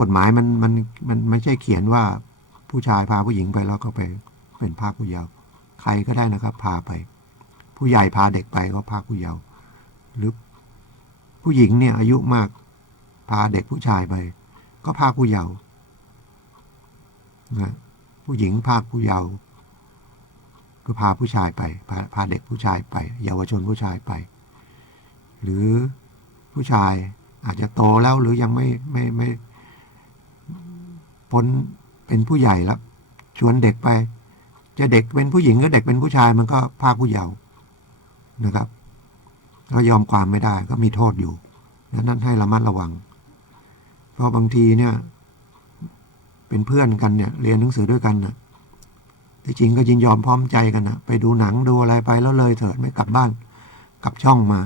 กฎหมายมันไม่ใช่เขียนว่าผู้ชายพาผู้หญิงไปแล้วก็ไปเป็นพรากผู้เยาว์ใครก็ได้นะครับพาไปผู้ใหญ่พาเด็กไปก็พรากผู้เยาว์หรือผู้หญิงเนี่ยอายุมากพาเด็กผู้ชายไปก็พรากผู้เยาว์นะผู้หญิงพรากผู้เยาว์ก็พาผู้ชายไปพาเด็กผู้ชายไปเยาวชนผู้ชายไปหรือผู้ชายอาจจะโตแล้วหรือยังไม่พ้นเป็นผู้ใหญ่แล้วชวนเด็กไปจะเด็กเป็นผู้หญิงก็เด็กเป็นผู้ชายมันก็พรากผู้เยาว์นะครับก็ยอมความไม่ได้ก็มีโทษอยู่ดังนั้นให้ระมัดระวังเพราะบางทีเนี่ยเป็นเพื่อนกันเนี่ยเรียนหนังสือด้วยกันนะที่จริงก็ยินยอมพร้อมใจกันนะไปดูหนังดูอะไรไปแล้วเลยเถิดไม่กลับบ้านกลับช่องมา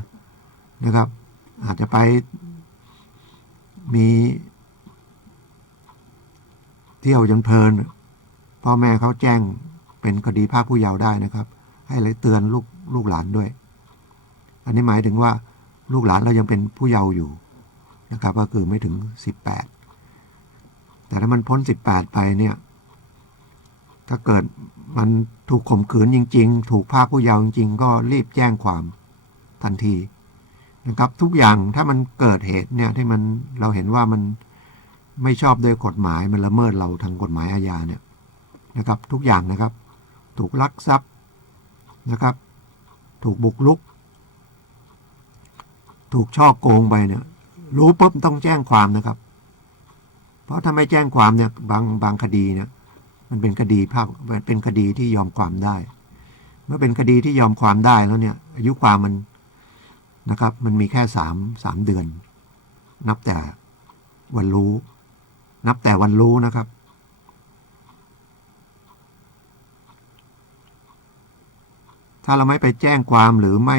นะครับอาจจะไปมีเที่ยวจนเพลินพ่อแม่เขาแจ้งเป็นคดีพรากผู้เยาว์ได้นะครับให้เลยเตือนลูกหลานด้วยอันนี้หมายถึงว่าลูกหลานเรายังเป็นผู้เยาว์อยู่นะครับก็คือไม่ถึง18แต่ถ้ามันพ้น18ไปเนี่ยถ้าเกิดมันถูกข่มขืนจริงๆถูกพรากผู้เยาว์จริงๆก็รีบแจ้งความทันทีนะครับทุกอย่างถ้ามันเกิดเหตุเนี่ยที่มันเราเห็นว่ามันไม่ชอบโดยกฎหมายมันละเมิดเราทางกฎหมายอาญาเนี่ยนะครับทุกอย่างนะครับถูกลักทรัพย์นะครับถูกบุกรุกถูกช่อโกงไปเนี่ยรู้ปุ๊บต้องแจ้งความนะครับเพราะถ้าไม่แจ้งความเนี่ยบางคดีเนี่ยมันเป็นคดีเป็นคดีที่ยอมความได้เมื่อเป็นคดีที่ยอมความได้แล้วเนี่ยอายุความมันนะครับมันมีแค่3 เดือนนับแต่วันรู้นะครับถ้าเราไม่ไปแจ้งความหรือไม่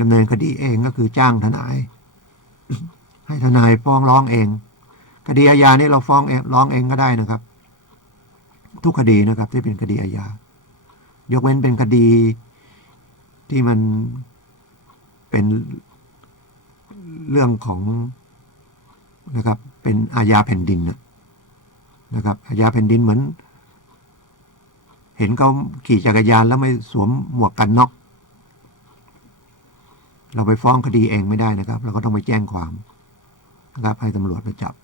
ดำเนินคดีเองก็คือจ้างทนาย ให้ทนายฟ้องร้องเองคดีอาญานี่เราฟ้องเองร้องเองก็ได้นะครับทุกคดีนะครับที่เป็นคดีอาญายกเว้นเป็นคดีที่มันเป็นเรื่องของนะครับเป็นอาญาแผ่นดินนะครับอาญาแผ่นดินเหมือนเห็นเขาขี่จักรยานแล้วไม่สวมหมวกกันน็อกเราไปฟ้องคดีเองไม่ได้นะครับเราก็ต้องไปแจ้งความนะครับให้ตำรวจไปจับ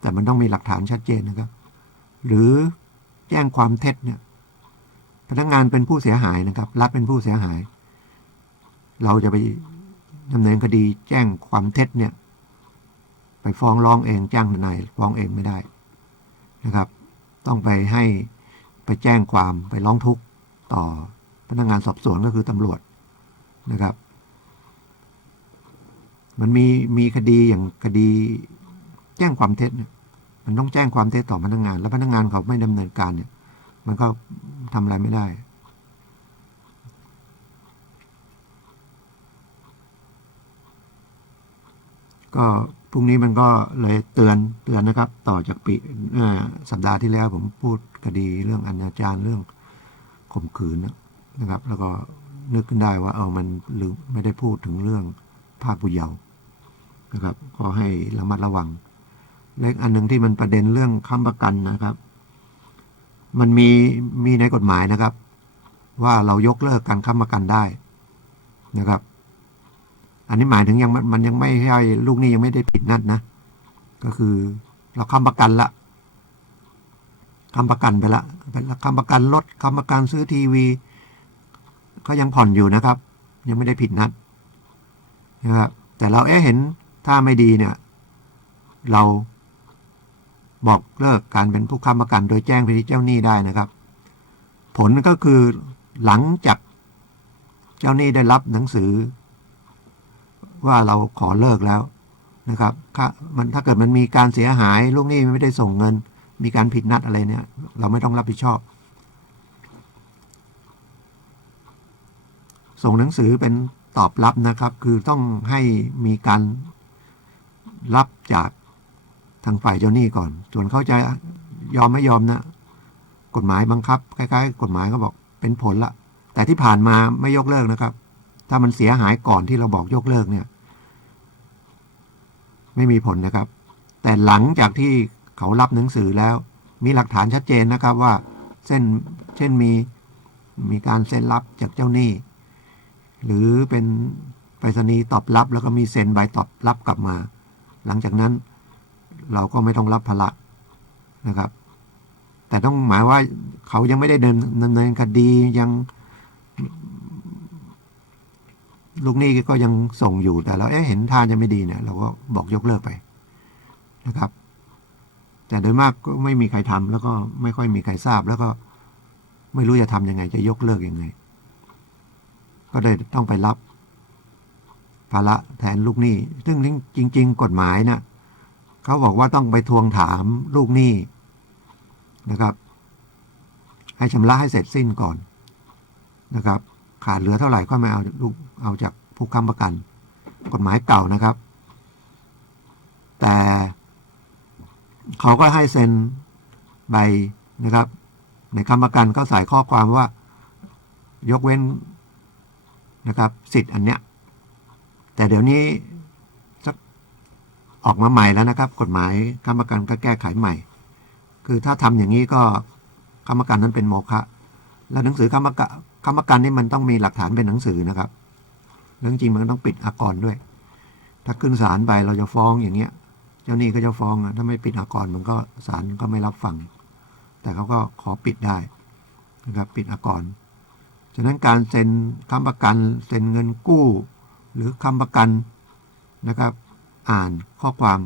แต่มันต้องมีหลักฐานชัดเจนนะครับหรือแจ้งความเท็จเนี่ยพนักงานเป็นผู้เสียหายนะครับรัฐเป็นผู้เสียหายเราจะไปดำเนินคดีแจ้งความเท็จเนี่ยไปฟ้องร้องเองจ้างทนายฟ้องเองไม่ได้นะครับต้องไปแจ้งความไปร้องทุกข์ต่อพนักงานสอบสวนก็คือตำรวจนะครับมันมีคดีอย่างคดีแจ้งความเท็จเนี่ยมันต้องแจ้งความเท็จต่อพนักงานแล้วพนักงานเขาไม่ดำเนินการเนี่ยมันก็ทำอะไรไม่ได้ก็พรุ่งนี้มันก็เลยเตือนนะครับต่อจากสัปดาห์ที่แล้วผมพูดคดีเรื่องอนาจารเรื่องข่มขืนนะครับแล้วก็นึกขึ้นได้ว่ามันลืมไม่ได้พูดถึงเรื่องพรากผู้เยาว์นะครับก็ให้ระมัดระวังและอันหนึ่งที่มันประเด็นเรื่องค้ำประกันนะครับมันมีในกฎหมายนะครับว่าเรายกเลิกการค้ำประกันได้นะครับอันนี้หมายถึงมันยังไม่ให้ลูกหนี้ยังไม่ได้ผิดนัดนะก็คือเราค้ำประกันละค้ำประกันไปละค้ำประกันรถค้ำประกันซื้อทีวีก็ยังผ่อนอยู่นะครับยังไม่ได้ผิดนัดนะครับแต่เราเห็นถ้าไม่ดีเนี่ยเราบอกเลิกการเป็นผู้ค้ำประกันโดยแจ้งไปที่เจ้าหนี้ได้นะครับผลก็คือหลังจากเจ้าหนี้ได้รับหนังสือว่าเราขอเลิกแล้วนะครับถ้าเกิดมันมีการเสียหายลูกหนี้ไม่ได้ส่งเงินมีการผิดนัดอะไรเนี่ยเราไม่ต้องรับผิดชอบส่งหนังสือเป็นตอบรับนะครับคือต้องให้มีการรับจากทางฝ่ายเจ้าหนี้ก่อนส่วนเขาจะยอมไม่ยอมนะกฎหมายบังคับคล้ายๆกฎหมายก็บอกเป็นผลละแต่ที่ผ่านมาไม่ยกเลิกนะครับถ้ามันเสียหายก่อนที่เราบอกยกเลิกเนี่ยไม่มีผลนะครับ แต่หลังจากที่เขารับหนังสือแล้วมีหลักฐานชัดเจนนะครับว่าเช่นมีการเซ็นรับจากเจ้าหนี้หรือเป็นไปรษณีย์ตอบรับแล้วก็มีเซ็นใบตอบรับกลับมาหลังจากนั้นเราก็ไม่ต้องรับภาระนะครับ แต่ต้องหมายว่าเขายังไม่ได้ดำเนินคดียังลูกหนี้ก็ยังส่งอยู่แต่เราเห็นท่าจะไม่ดีเนี่ยเราก็บอกยกเลิกไปนะครับ แต่โดยมากก็ไม่มีใครทำแล้วก็ไม่ค่อยมีใครทราบแล้วก็ไม่รู้จะทำยังไงจะยกเลิกยังไงก็เลยต้องไปรับภาระแทนลูกหนี้ซึ่งจริงๆกฎหมายนะเขาบอกว่าต้องไปทวงถามลูกหนี้นะครับให้ชำระให้เสร็จสิ้นก่อนนะครับขาดเหลือเท่าไหร่ก็ไม่เอาจากผู้ค้ำประกันกฎหมายเก่านะครับแต่เขาก็ให้เซ็นใบนะครับในค้ำประกันก็ใส่ข้อความว่ายกเว้นนะครับสิทธิ์อันเนี้ยแต่เดี๋ยวนี้สักออกมาใหม่แล้วนะครับกฎหมายค้ำประกันก็แก้ไขใหม่คือถ้าทำอย่างนี้ก็ค้ำประกันนั้นเป็นโมฆะแล้วหนังสือค้ำประกันนี่มันต้องมีหลักฐานเป็นหนังสือนะครับเรื่องจริงมันต้องปิดอากรด้วยถ้าขึ้นศาลไปเราจะฟ้องอย่างเงี้ยเจ้าหนี้ก็จะฟ้องถ้าไม่ปิดอากรมันก็ศาลก็ไม่รับฟังแต่เขาก็ขอปิดได้นะครับปิดอากรฉะนั้นการเซ็นค้ำประกันเซ็นเงินกู้หรือค้ำประกันนะครับอ่านข้อความ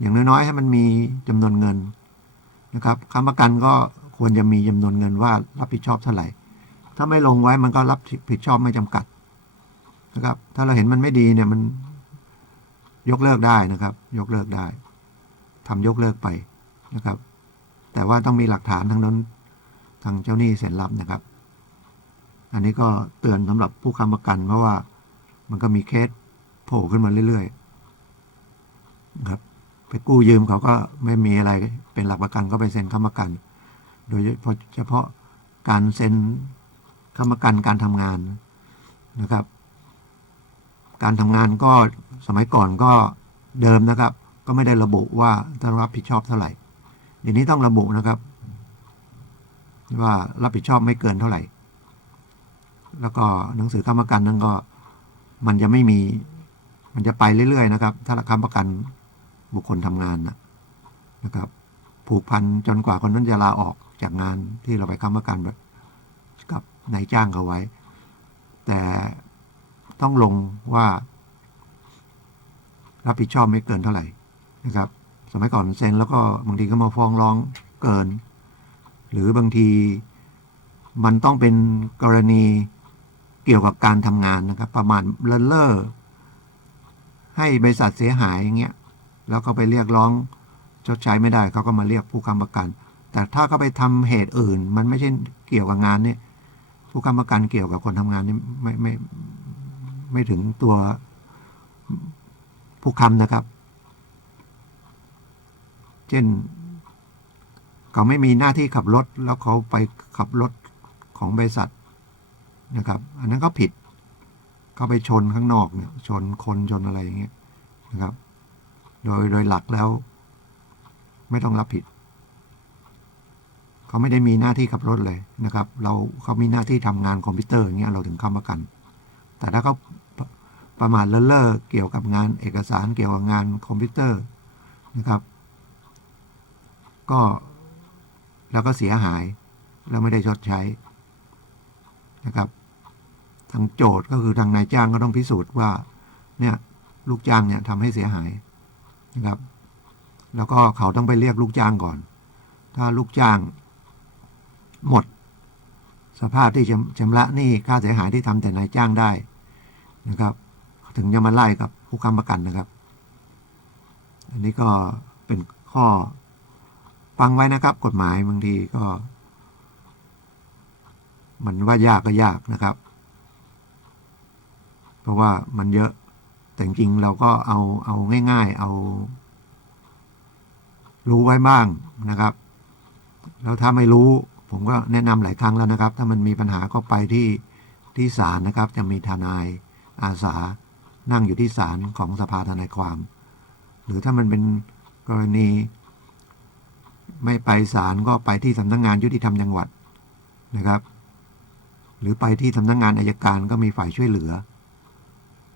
อย่างน้อยๆให้มันมีจำนวนเงินนะครับค้ำประกันก็ควรจะมีจำนวนเงินว่ารับผิดชอบเท่าไหร่ถ้าไม่ลงไว้มันก็รับผิดชอบไม่จำกัดนะครับถ้าเราเห็นมันไม่ดีเนี่ยมันยกเลิกได้นะครับยกเลิกได้ทำยกเลิกไปนะครับแต่ว่าต้องมีหลักฐานทางนั้นทางเจ้าหนี้เซ็นรับนะครับอันนี้ก็เตือนสำหรับผู้ค้ำประกันเพราะว่ามันก็มีเคสโผล่ขึ้นมาเรื่อยๆครับไปกู้ยืมเขาก็ไม่มีอะไรเป็นหลักประกันก็ไปเซ็นค้ำประกันโดยเฉพาะการเซ็นค้ำประกันการทำงานนะครับการทำงานก็สมัยก่อนก็เดิมนะครับก็ไม่ได้ระบุว่าต้องรับผิดชอบเท่าไหร่เดี๋ยวนี้ต้องระบุนะครับว่ารับผิดชอบไม่เกินเท่าไหร่แล้วก็หนังสือค้ำประกันนั้นก็มันจะไม่มีมันจะไปเรื่อยๆนะครับถ้าค้ำประกันบุคคลทำงานนะครับผูกพันจนกว่าคนนั้นจะลาออกจากงานที่เราไปค้ำประกันกับนายจ้างเขาไว้แต่ต้องลงว่ารับผิดชอบไม่เกินเท่าไหร่นะครับสมัยก่อนเซ็นแล้วก็บางทีก็มาฟ้องร้องเกินหรือบางทีมันต้องเป็นกรณีเกี่ยวกับการทำงานนะครับประมาณเลินเล่อให้บริษัทเสียหายอย่างเงี้ยแล้วก็ไปเรียกร้องชดใช้ไม่ได้เขาก็มาเรียกผู้ค้ำประกันแต่ถ้าเขาไปทำเหตุอื่นมันไม่ใช่เกี่ยวกับงานนี่ผู้ค้ำประกันเกี่ยวกับคนทำงานนี่ไม่ถึงตัวผู้ค้ำนะครับเช่นเขาไม่มีหน้าที่ขับรถแล้วเขาไปขับรถของบริษัทนะครับอันนั้นก็ผิดเขาไปชนข้างนอกเนี่ยชนคนชนอะไรอย่างเงี้ยนะครับโดยหลักแล้วไม่ต้องรับผิดเขาไม่ได้มีหน้าที่ขับรถเลยนะครับเขามีหน้าที่ทำงานคอมพิวเตอร์อย่างเงี้ยเราถึงค้ำประกันแต่ถ้าเขาประมาทเลินเล่อเกี่ยวกับงานเอกสารเกี่ยวกับงานคอมพิวเตอร์นะครับก็แล้วก็เสียหายแล้วไม่ได้ชดใช้นะครับทางโจทย์ก็คือทางนายจ้างก็ต้องพิสูจน์ว่าเนี่ยลูกจ้างเนี่ยทำให้เสียหายนะครับแล้วก็เขาต้องไปเรียกลูกจ้างก่อนถ้าลูกจ้างหมดสภาพที่ชำระหนี้ค่าเสียหายที่ทำแต่นายจ้างได้นะครับถึงจะมาไล่กับผู้ค้ำประกันนะครับอันนี้ก็เป็นข้อฟังไว้นะครับกฎหมายบางทีก็มันว่ายากก็ยากนะครับเพราะว่ามันเยอะแต่จริงเราก็เอาง่ายๆเอารู้ไว้บ้างนะครับแล้วถ้าไม่รู้ผมก็แนะนำหลายครั้งแล้วนะครับถ้ามันมีปัญหาก็ไปที่ศาลนะครับจะมีทนายอาสานั่งอยู่ที่ศาลของสภาทนายความหรือถ้ามันเป็น กรณีไม่ไปศาลก็ไปที่สำนักงานยุติธรรมจังหวัดนะครับ หรือไปที่สำนักงานอัยการก็มีฝ่ายช่วยเหลือ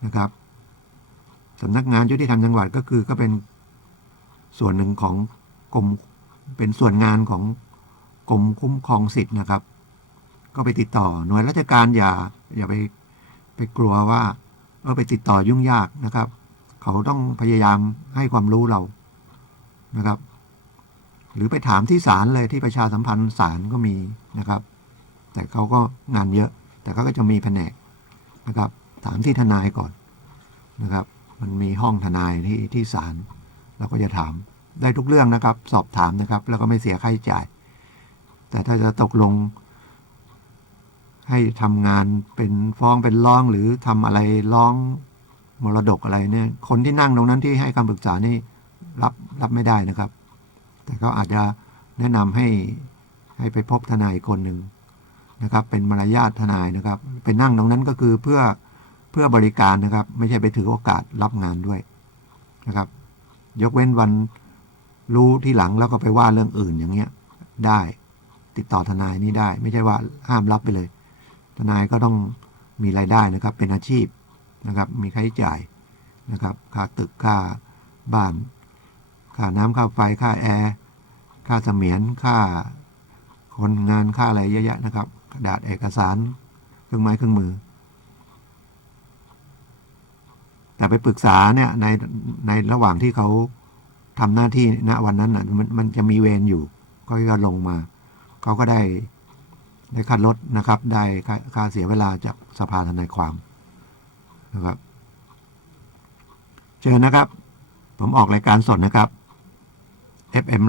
นะครับสำนักงานยุติธรรมจังหวัดก็เป็นส่วนหนึ่งของกรมเป็นส่วนงานของกรมคุ้มครองสิทธิ์นะครับ ก็ไปติดต่อหน่วยราชการอย่าไปกลัวว่าไปติดต่อยุ่งยากนะครับ เขาต้องพยายามให้ความรู้เรานะครับ หรือไปถามที่ศาลเลยที่ประชาสัมพันธ์ศาลก็มีนะครับ แต่เขาก็งานเยอะ แต่เขาก็จะมีแผนกนะครับ ถามที่ทนายก่อนนะครับ มันมีห้องทนายที่ศาลเราก็จะถามได้ทุกเรื่องนะครับ สอบถามนะครับ แล้วก็ไม่เสียค่าใช้จ่าย แต่ถ้าจะตกลงให้ทำงานเป็นฟ้องเป็นร้องหรือทำอะไรร้องมรดกอะไรเนี่ยคนที่นั่งตรงนั้นที่ให้คำปรึกษานี่รับไม่ได้นะครับ แต่เขาอาจจะแนะนำให้ไปพบทนายคนหนึ่งนะครับ เป็นมารยาททนายนะครับไปนั่งตรงนั้นก็คือเพื่อบริการนะครับ ไม่ใช่ไปถือโอกาสรับงานด้วยนะครับ ยกเว้นวันรู้ที่หลังแล้วก็ไปว่าเรื่องอื่นอย่างเงี้ยได้ติดต่อทนายนี่ได้ ไม่ใช่ว่าห้ามรับไปเลยทนายก็ต้องมีรายได้นะครับ เป็นอาชีพนะครับ มีค่าใช้จ่ายนะครับ ค่าตึกค่าบ้านค่าน้ำค่าไฟค่าแอร์ค่าเสมียนค่าคนงานค่าอะไรเยอะแยะนะครับกระดาษเอกสารเครื่องไม้เครื่องมือแต่ไปปรึกษาเนี่ยในระหว่างที่เขาทำหน้าที่ณวันนั้นน่ะมันจะมีเวรอยู่ก็ลงมาเขาก็ได้ค่ารถนะครับ ได้ค่าเสียเวลาจากสภาทนายความนะครับเชิญนะครับผมออกรายการสดนะครับ FM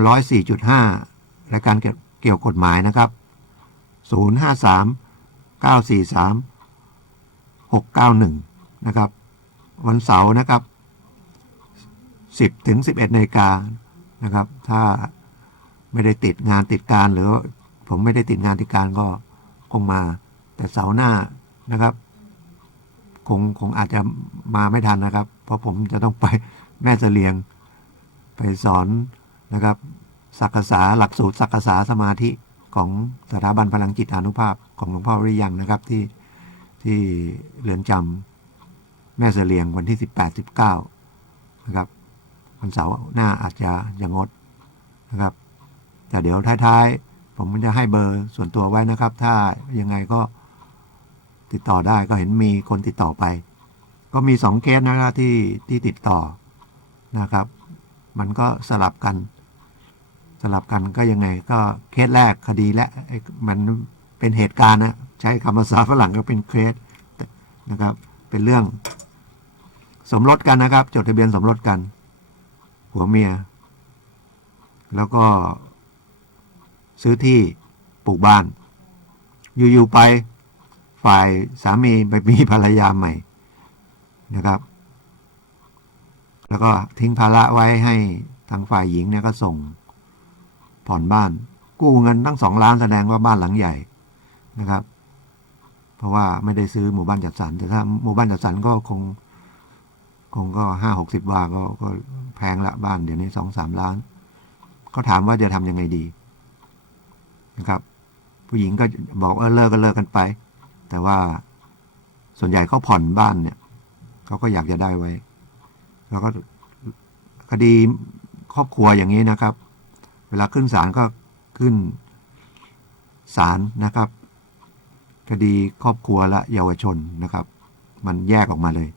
104.5 รายการเกี่ยวกฎหมายนะครับ053 943 691นะครับวันเสาร์นะครับ10 ถึง 11 นาฬิกานะครับถ้าไม่ได้ติดงานติดการหรือผมไม่ได้ติดงานติดการก็คงมาแต่เสาร์หน้านะครับคงอาจจะมาไม่ทันนะครับเพราะผมจะต้องไปแม่เสลียงไปสอนนะครับศักษาหลักสูตรศักษาสมาธิของสถาบันพลังจิตอานุภาพของหลวงพ่อริยังนะครับที่เรือนจำแม่เสลียงวันที่18-19นะครับวันเสาร์หน้าอาจจะงดนะครับแต่เดี๋ยวท้ายๆผมจะให้เบอร์ส่วนตัวไว้นะครับถ้ายังไงก็ติดต่อได้ก็เห็นมีคนติดต่อไปก็มี2เคสนะครับที่ติดต่อนะครับมันก็สลับกันก็ยังไงก็เคสแรกคดีและมันเป็นเหตุการณ์นะใช้คำภาษาฝรั่งก็เป็นเคสนะครับเป็นเรื่องสมรสกันนะครับจดทะเบียนสมรสกันผัวเมียแล้วก็ซื้อที่ปลูกบ้านอยู่ๆไปฝ่ายสามีไปมีภรรยาใหม่นะครับแล้วก็ทิ้งภาระไว้ให้ทางฝ่ายหญิงเนี่ยก็ส่งผ่อนบ้านกู้เงินตั้ง2 ล้านแสดงว่าบ้านหลังใหญ่นะครับเพราะว่าไม่ได้ซื้อหมู่บ้านจัดสรรแต่ถ้าหมู่บ้านจัดสรรก็คงก็50-60 บาทก็แพงละบ้านเดี๋ยวนี้2-3 ล้านก็ถามว่าจะทำยังไงดีนะครับผู้หญิงก็บอกเลิกกันไปแต่ว่าส่วนใหญ่เขาผ่อนบ้านเนี่ยเขาก็อยากจะได้ไว้แล้วก็คดีครอบครัวอย่างนี้นะครับเวลาขึ้นศาลก็ขึ้นศาลนะครับคดีครอบครัวและเยาวชนนะครับมันแยกออกมาเลย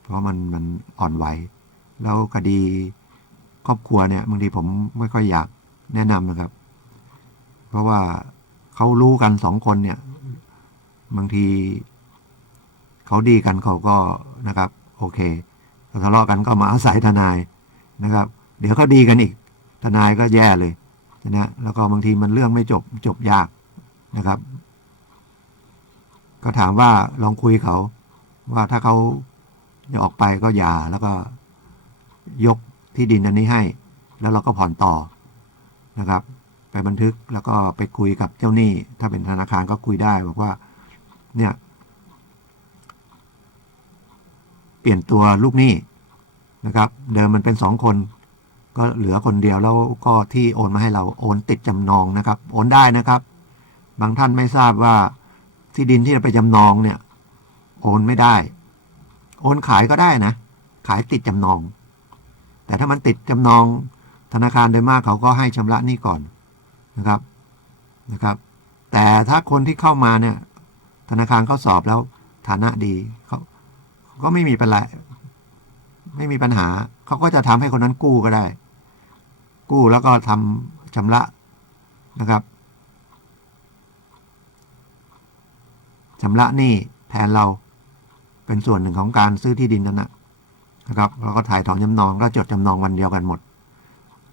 เพราะมันอ่อนไหวแล้วคดีครอบครัวเนี่ยบางทีผมไม่ค่อยอยากแนะนำนะครับเพราะว่าเขารู้กัน2 คนเนี่ยบางทีเขาดีกันเขาก็นะครับโอเคทะเลาะกันก็มาอาศัยทนายนะครับเดี๋ยวเขาดีกันอีกทนายก็แย่เลยนะแล้วก็บางทีมันเรื่องไม่จบยากนะครับก็ถามว่าลองคุยเขาว่าถ้าเขาจะออกไปก็อย่าแล้วก็ยกที่ดินอันนี้ให้แล้วเราก็ผ่อนต่อนะครับไปบันทึกแล้วก็ไปคุยกับเจ้าหนี้ถ้าเป็นธนาคารก็คุยได้บอกว่าเนี่ยเปลี่ยนตัวลูกหนี้นะครับเดิมมันเป็น2 คน ก็เหลือคนเดียวแล้วก็ที่โอนมาให้เราโอนติดจำนองนะครับโอนได้นะครับ บางท่านไม่ทราบว่าที่ดินที่เราไปจำนองเนี่ยโอนไม่ได้โอนขายก็ได้นะขายติดจำนอง แต่ถ้ามันติดจำนองธนาคารโดยมากเขาก็ให้ชำระหนี้ก่อนนะครับแต่ถ้าคนที่เข้ามาเนี่ยธนาคารเขาสอบแล้วฐานะดีเขาก็ไม่มีปัญหาเขาก็จะทำให้คนนั้นกู้ก็ได้กู้แล้วก็ทำชำระนะครับชำระหนี้แทนเราเป็นส่วนหนึ่งของการซื้อที่ดินนั้นนะครับเราก็ถ่ายถอนจำนองก็จดจำนองวันเดียวกันหมด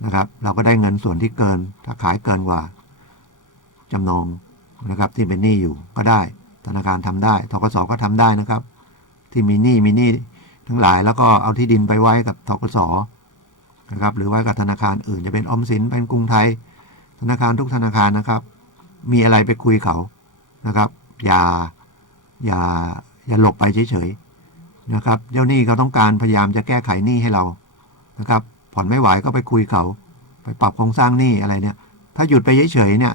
นะครับเราก็ได้เงินส่วนที่เกินถ้าขายเกินกว่าจำนองนะครับที่เป็นหนี้อยู่ก็ได้ธนาคารทำได้ธกสก็ทำได้นะครับที่มีหนี้ทั้งหลายแล้วก็เอาที่ดินไปไว้กับธกสนะครับหรือไว้กับธนาคารอื่นจะเป็นออมสินเป็นกรุงไทยธนาคารทุกธนาคารนะครับมีอะไรไปคุยเขานะครับอย่าหลบไปเฉยๆนะครับเจ้าหนี้เขาต้องการพยายามจะแก้ไขหนี้ให้เรานะครับผ่อนไม่ไหวก็ไปคุยเขาไปปรับโครงสร้างหนี้อะไรเนี่ยถ้าหยุดไปเฉยๆเนี่ย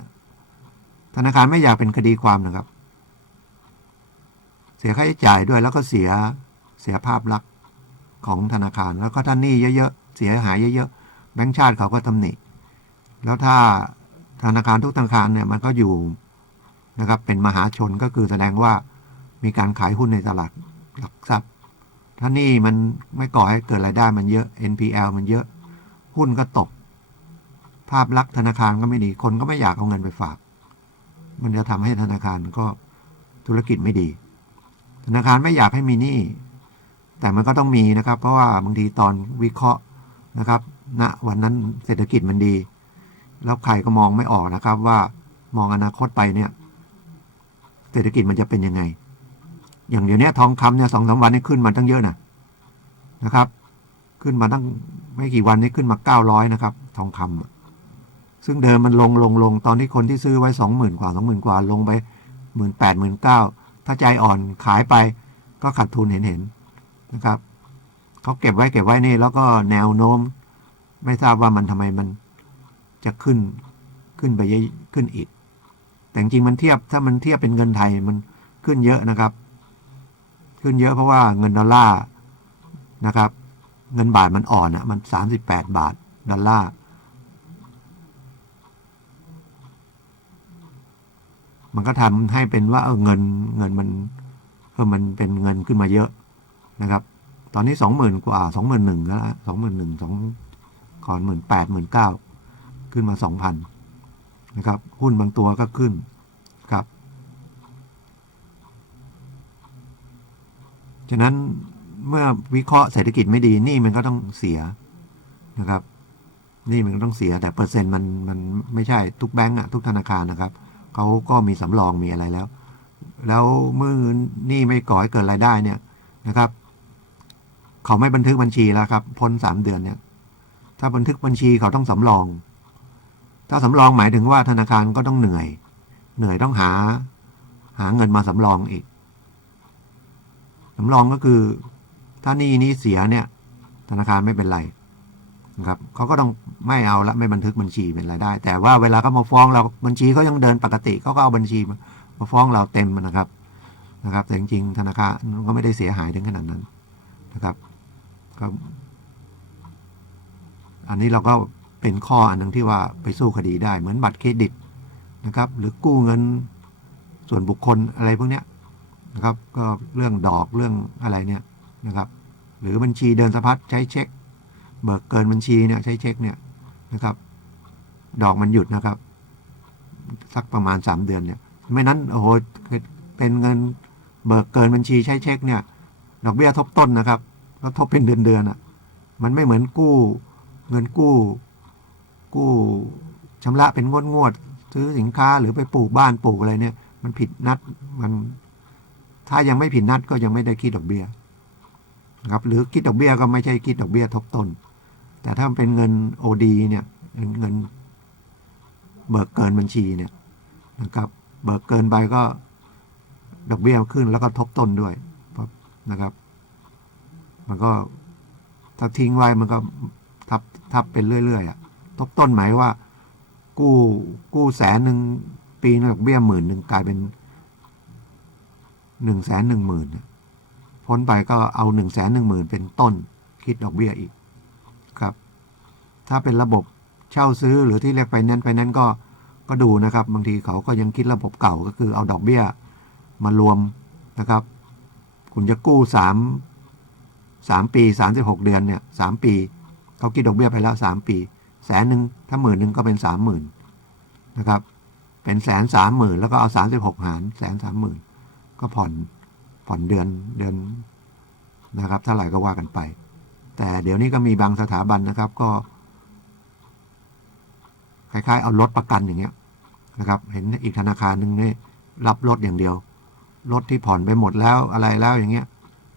ธนาคารไม่อยากเป็นคดีความนะครับเสียค่าใช้จ่ายด้วยแล้วก็เสียภาพลักษณ์ของธนาคารแล้วก็ท่านหนี้เยอะๆเสียหายเยอะๆแบงก์ชาติเขาก็ตำหนิแล้วถ้าธนาคารทุกธนาคารเนี่ยมันก็อยู่นะครับเป็นมหาชนก็คือแสดงว่ามีการขายหุ้นในตลาดหลักทรัพย์ถ้าหนี้มันไม่ก่อให้เกิดรายได้มันเยอะ NPL มันเยอะหุ้นก็ตกภาพลักษณ์ธนาคารก็ไม่ดีคนก็ไม่อยากเอาเงินไปฝากมันจะทำให้ธนาคารก็ธุรกิจไม่ดีธนาคารไม่อยากให้มีหนี้แต่มันก็ต้องมีนะครับเพราะว่าบางทีตอนวิเคราะห์นะครับณวันนั้นเศรษฐกิจมันดีแล้วใครก็มองไม่ออกนะครับว่ามองอนาคตไปเนี่ยเศรษฐกิจมันจะเป็นยังไงอย่างเดี๋ยวนี้ทองคำเนี่ย2-3 วันนี้ขึ้นมาตั้งเยอะนะครับขึ้นมาตั้งไม่กี่วันนี้ขึ้นมา900นะครับทองคำซึ่งเดิมมันลงตอนที่คนที่ซื้อไว้20,000 กว่าลงไป18,000 19,000ถ้าใจอ่อนขายไปก็ขาดทุนเห็นนะครับเขาเก็บไว้นี่แล้วก็แนวโน้มไม่ทราบว่ามันทำไมมันจะขึ้นไปขึ้นอีกแต่จริงมันถ้ามันเทียบเป็นเงินไทยมันขึ้นเยอะนะครับขึ้นเยอะเพราะว่าเงินดอลลาร์นะครับเงินบาทมันอ่อนมัน38 บาทดอลลาร์มันก็ทำให้เป็นว่าเงินมันเป็นเงินขึ้นมาเยอะนะครับตอนนี้20,000 กว่า21,000แล้วก่อน18,000 19,000ขึ้นมา 2,000นะครับหุ้นบางตัวก็ขึ้นครับฉะนั้นเมื่อวิเคราะห์เศรษฐกิจไม่ดีนี่มันก็ต้องเสียนะครับนี่มันก็ต้องเสียแต่เปอร์เซ็นต์มันไม่ใช่ทุกแบงก์ทุกธนาคารนะครับเขาก็มีสำรองมีอะไรแล้วเมื่อนี่ไม่ก่อให้เกิดรายได้เนี่ยนะครับเขาไม่บันทึกบัญชีแล้วครับพ้น3 เดือนเนี่ยถ้าบันทึกบัญชีเขาต้องสำรองถ้าสำรองหมายถึงว่าธนาคารก็ต้องเหนื่อยต้องหาเงินมาสำรองอีกสำรองก็คือถ้านี้เสียเนี่ยธนาคารไม่เป็นไรนะครับเขาก็ต้องไม่เอาละไม่บันทึกบัญชีเป็นรายได้แต่ว่าเวลาเขามาฟ้องเราบัญชีเขายังเดินปกติเขาก็เอาบัญชีมาฟ้องเราเต็มนะครับแต่จริงๆธนาคารก็ไม่ได้เสียหายถึงขนาดนั้นนะครับก็อันนี้เราก็เป็นข้ออันนึงที่ว่าไปสู้คดีได้เหมือนบัตรเครดิตนะครับหรือกู้เงินส่วนบุคคลอะไรพวกเนี้ยนะครับก็เรื่องดอกเรื่องอะไรเนี่ยนะครับหรือบัญชีเดินสะพัดใช้เช็คเบิกเกินบัญชีเนี่ยใช้เช็คเนี่ยนะครับดอกมันหยุดนะครับสักประมาณ3 เดือนเนี่ยไม่นั้นโอ้โหเป็นเงินเบิกเกินบัญชีใช้เช็คเนี่ยดอกเบี้ยทบต้นนะครับแล้วทบเป็นเดือนมันไม่เหมือนเงินกู้ชำระเป็นงวดซื้อสินค้าหรือไปปลูกบ้านปลูกอะไรเนี่ยมันผิดนัดมันถ้ายังไม่ผิดนัดก็ยังไม่ได้คิดดอกเบี้ยครับหรือคิดดอกเบี้ยก็ไม่ใช่คิดดอกเบี้ยทบต้นแต่ถ้าเป็นเงิน OD เนี่ยเงินเบิกเกินบัญชีเนี่ยนะครับเบิกเกินไปก็ดอกเบี้ยขึ้นแล้วก็ทบต้นด้วยนะครับมันก็ถ้าทิ้งไว้มันก็ ทับทับเป็นเรื่อยๆทบต้นหมายว่ากู้100,000ปีนึงดอกเบี้ย10,000กลายเป็น110,000พ้นไปก็เอา110,000เป็นต้นคิดดอกเบี้ยอีกครับถ้าเป็นระบบเช่าซื้อหรือที่เรียกไฟแนนซ์ก็ดูนะครับบางทีเขาก็ยังคิดระบบเก่าก็คือเอาดอกเบี้ยมารวมนะครับคุณจะกู้3 ปี36 เดือนเนี่ย3 ปีเขาคิดดอกเบี้ยไปแล้ว3 ปี100,000ถ้า10,000ก็เป็น30,000นะครับเป็น130,000แล้วก็เอา36หาร130,000ก็ผ่อนเดือนนะครับเท่าไหร่ก็ว่ากันไปแต่เดี๋ยวนี้ก็มีบางสถาบันนะครับก็คล้ายๆเอารถประกันอย่างเงี้ยนะครับเห็นอีกธนาคารหนึ่งนี่รับรถอย่างเดียวรถที่ผ่อนไปหมดแล้วอะไรแล้วอย่างเงี้ย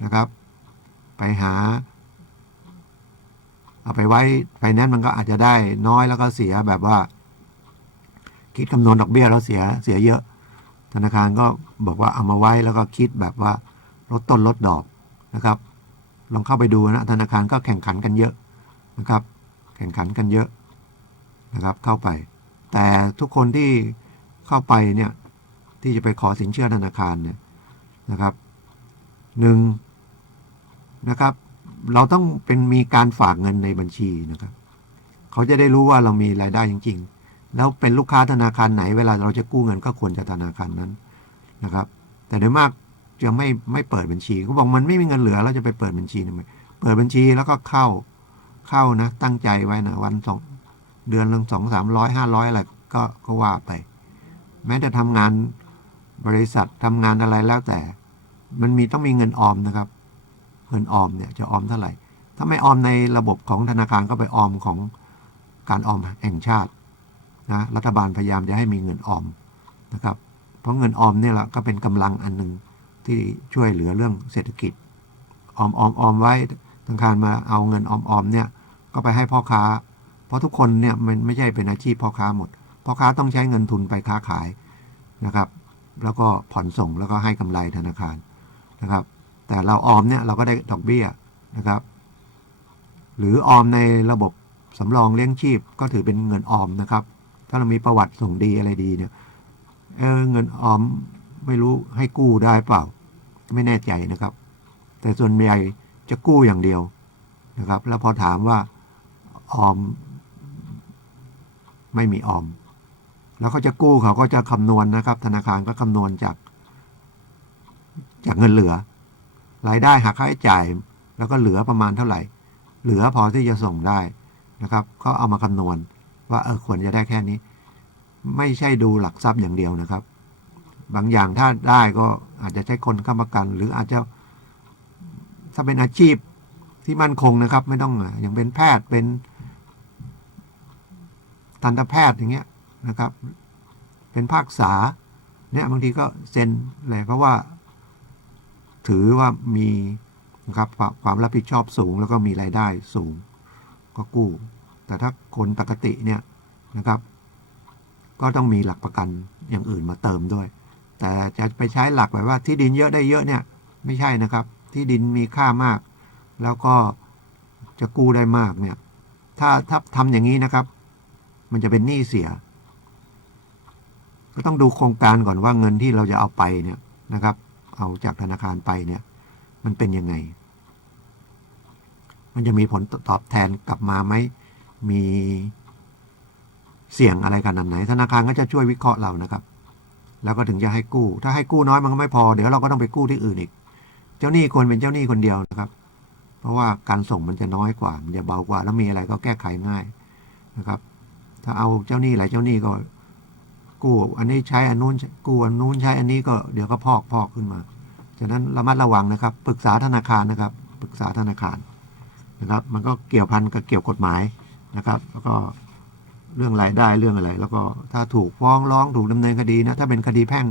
นะครับไปหาเอาไปไว้ไฟแนนซ์มันก็อาจจะได้น้อยแล้วก็เสียแบบว่าคิดคำนวณดอกเบี้ยแล้วเสียเยอะธนาคารก็บอกว่าเอามาไว้แล้วก็คิดแบบว่าลดต้นลดดอกนะครับลองเข้าไปดูนะธนาคารก็แข่งขันกันเยอะนะครับแข่งขันกันเยอะนะครับเข้าไปแต่ทุกคนที่เข้าไปเนี่ยที่จะไปขอสินเชื่อธนาคารเนี่ยนะครับนะครับเราต้องมีการฝากเงินในบัญชีนะครับเขาจะได้รู้ว่าเรามีรายได้จริงๆแล้วเป็นลูกค้าธนาคารไหนเวลาเราจะกู้เงินก็ควรจะธนาคารนั้นนะครับแต่โดยมากจะไม่เปิดบัญชีเขาบอกมันไม่มีเงินเหลือเราจะไปเปิดบัญชีทำไมเปิดบัญชีแล้วก็เข้านะตั้งใจไว้นะวัน2 เดือนละ200-300 500อะไรก็ว่าไปแม้จะทำงานบริษัททำงานอะไรแล้วแต่มันต้องมีเงินออมนะครับเงินออมเนี่ยจะออมเท่าไหร่ถ้าไม่ออมในระบบของธนาคารก็ไปออมของการออมแห่งชาตินะรัฐบาลพยายามจะให้มีเงินออมนะครับเพราะเงินออมเนี่ยแหละก็เป็นกำลังอันหนึ่งที่ช่วยเหลือเรื่องเศรษฐกิจออมไว้ธนาคารมาเอาเงินออมเนี่ยก็ไปให้พ่อค้าเพราะทุกคนเนี่ยมันไม่ใช่เป็นอาชีพพ่อค้าหมดพ่อค้าต้องใช้เงินทุนไปค้าขายนะครับแล้วก็ผ่อนส่งแล้วก็ให้กำไรธนาคารนะครับแต่เราออมเนี่ยเราก็ได้ดอกเบี้ยนะครับหรือออมในระบบสำรองเลี้ยงชีพก็ถือเป็นเงินออมนะครับถ้าเรามีประวัติส่งดีอะไรดีเนี่ยเงินออมไม่รู้ให้กู้ได้เปล่าไม่แน่ใจนะครับแต่ส่วนใหญ่จะกู้อย่างเดียวนะครับแล้วพอถามว่าออมไม่มีออมแล้วเขาจะกู้เขาก็จะคำนวณนะครับธนาคารก็คำนวณจากเงินเหลือรายได้หักค่าใช้จ่ายแล้วก็เหลือประมาณเท่าไหร่เหลือพอที่จะส่งได้นะครับก็เอามาคำนวณว่าควรจะได้แค่นี้ไม่ใช่ดูหลักทรัพย์อย่างเดียวนะครับบางอย่างถ้าได้ก็อาจจะใช้คนค้ำประกันหรืออาจจะถ้าเป็นอาชีพที่มั่นคงนะครับไม่ต้องอย่างเป็นแพทย์เป็นทันตแพทย์อย่างเงี้ยนะครับเป็นภาคษาเนี่ยบางทีก็เซ็นเลยเพราะว่าถือว่ามีนะครับความรับผิดชอบสูงแล้วก็มีรายได้สูงก็กู้แต่ถ้าคนปกติเนี่ยนะครับก็ต้องมีหลักประกันอย่างอื่นมาเติมด้วยแต่จะไปใช้หลักแบบว่าที่ดินเยอะได้เยอะเนี่ยไม่ใช่นะครับที่ดินมีค่ามากแล้วก็จะกู้ได้มากเนี่ยถ้าทำอย่างนี้นะครับมันจะเป็นหนี้เสียก็ต้องดูโครงการก่อนว่าเงินที่เราจะเอาไปเนี่ยนะครับเอาจากธนาคารไปเนี่ยมันเป็นยังไงมันจะมีผลตอบแทนกลับมาไหมมีเสี่ยงอะไรขนาดไหนธนาคารก็จะช่วยวิเคราะห์เรานะครับแล้วก็ถึงจะให้กู้ถ้าให้กู้น้อยมันก็ไม่พอเดี๋ยวเราก็ต้องไปกู้ที่อื่นอีกเจ้าหนี้ควรเป็นเจ้าหนี้คนเดียวนะครับเพราะว่าการส่งมันจะน้อยกว่ามันจะเบากว่าแล้วมีอะไรก็แก้ไขง่ายนะครับถ้าเอาเจ้าหนี้หลายเจ้าหนี้ก็กู้อันนี้ใช้อันนู้นกู้อันนู้นใช้อันนี้ก็เดี๋ยวก็พอกขึ้นมาฉะนั้นระมัดระวังนะครับปรึกษาธนาคารนะครับปรึกษาธนาคารนะครับมันก็เกี่ยวพันกับเกี่ยวกฎหมายนะครับแล้วก็เรื่องรายได้เรื่องอะไรแล้วก็ถ้าถูกฟ้องร้องถูกดำเนินคดีนะถ้าเป็นคดีแพ่ง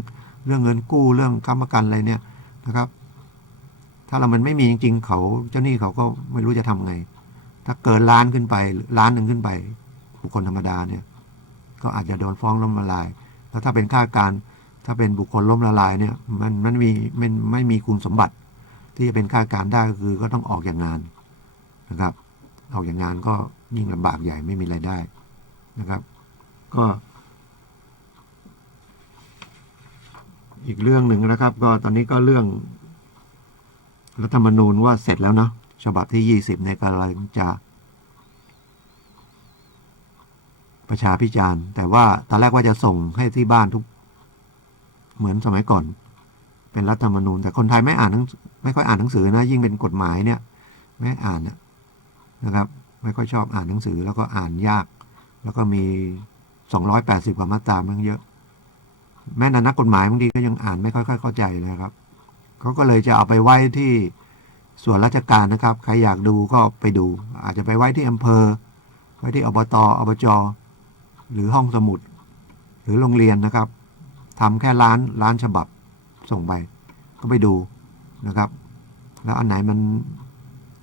เรื่องเงินกู้เรื่องค้ำประกันอะไรเนี่ยนะครับถ้าเรามันไม่มีจริงๆเขาเจ้าหนี้เขาก็ไม่รู้จะทำไงถ้าเกินล้านขึ้นไปล้านหนึ่งขึ้นไปบุคคลธรรมดาเนี่ยก็อาจจะโดนฟ้องล้มละลายแล้วถ้าเป็นข้าราชการถ้าเป็นบุคคลล้มละลายเนี่ยมันไม่มีคุณสมบัติที่จะเป็นข้าราชการได้ก็คือก็ต้องออกจากงานนะครับ ออกจากงานก็ยิ่งลำบากใหญ่ไม่มีรายได้นะครับ ก็อีกเรื่องหนึ่งนะครับ ก็ตอนนี้ก็เรื่องรัฐธรรมนูญว่าเสร็จแล้วเนาะฉบับที่20ในกำลังจะประชาพิจารณ์แต่ว่าตอนแรกว่าจะส่งให้ที่บ้านทุกเหมือนสมัยก่อนเป็นรัฐธรรมนูญแต่คนไทยไม่ค่อยอ่านหนังสือนะยิ่งเป็นกฎหมายเนี่ยไม่อ่านนะครับไม่ค่อยชอบอ่านหนังสือแล้วก็อ่านยากแล้วก็มี280กว่ามาตรามันเยอะแม้แต่นักกฎหมายบางทีก็ยังอ่านไม่ค่อยเข้าใจเลยครับเขาก็เลยจะเอาไปไว้ที่ส่วนราชการนะครับใครอยากดูก็ไปดูอาจจะไปไว้ที่อำเภอไว้ที่อบตอบจหรือห้องสมุดหรือโรงเรียนนะครับทำแค่ล้านฉบับส่งไปก็ไปดูนะครับแล้วอันไหนมัน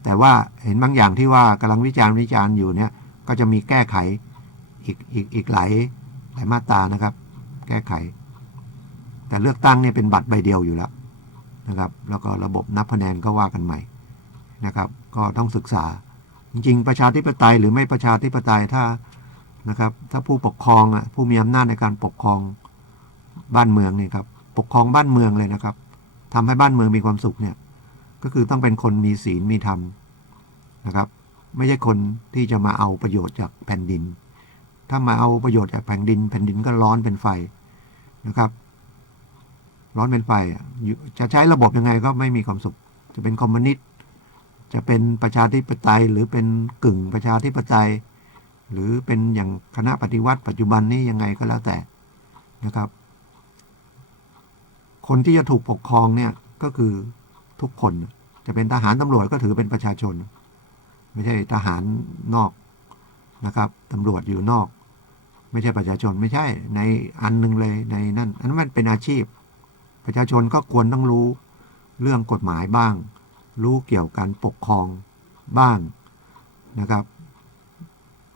แต่ว่าเห็นบางอย่างที่ว่ากำลังวิจารณ์อยู่เนี่ยก็จะมีแก้ไขอีกหลายมาตรานะครับแก้ไขแต่เลือกตั้งเนี่ยเป็นบัตรใบเดียวอยู่แล้วนะครับแล้วก็ระบบนับคะแนนก็ว่ากันใหม่นะครับก็ต้องศึกษาจริงๆประชาธิปไตยหรือไม่ประชาธิปไตยถ้านะครับถ้าผู้ปกครองผู้มีอำนาจในการปกครองบ้านเมืองเนี่ยครับปกครองบ้านเมืองเลยนะครับทำให้บ้านเมืองมีความสุขเนี่ยก็คือต้องเป็นคนมีศีลมีธรรมนะครับไม่ใช่คนที่จะมาเอาประโยชน์จากแผ่นดินถ้ามาเอาประโยชน์จากแผ่นดินก็ร้อนเป็นไฟนะครับร้อนเป็นไฟจะใช้ระบบยังไงก็ไม่มีความสุขจะเป็นคอมมิวนิสต์จะเป็นประชาธิปไตยหรือเป็นกึ่งประชาธิปไตยหรือเป็นอย่างคณะปฏิวัติปัจจุบันนี้ยังไงก็แล้วแต่นะครับคนที่จะถูกปกครองเนี่ยก็คือทุกคนจะเป็นทหารตำรวจก็ถือเป็นประชาชนไม่ใช่ทหารนอกนะครับตำรวจอยู่นอกไม่ใช่ประชาชนไม่ใช่ในอันนึงเลยในนั่นอันนั้นมันเป็นอาชีพประชาชนก็ควรต้องรู้เรื่องกฎหมายบ้างรู้เกี่ยวกับการปกครองบ้างนะครับ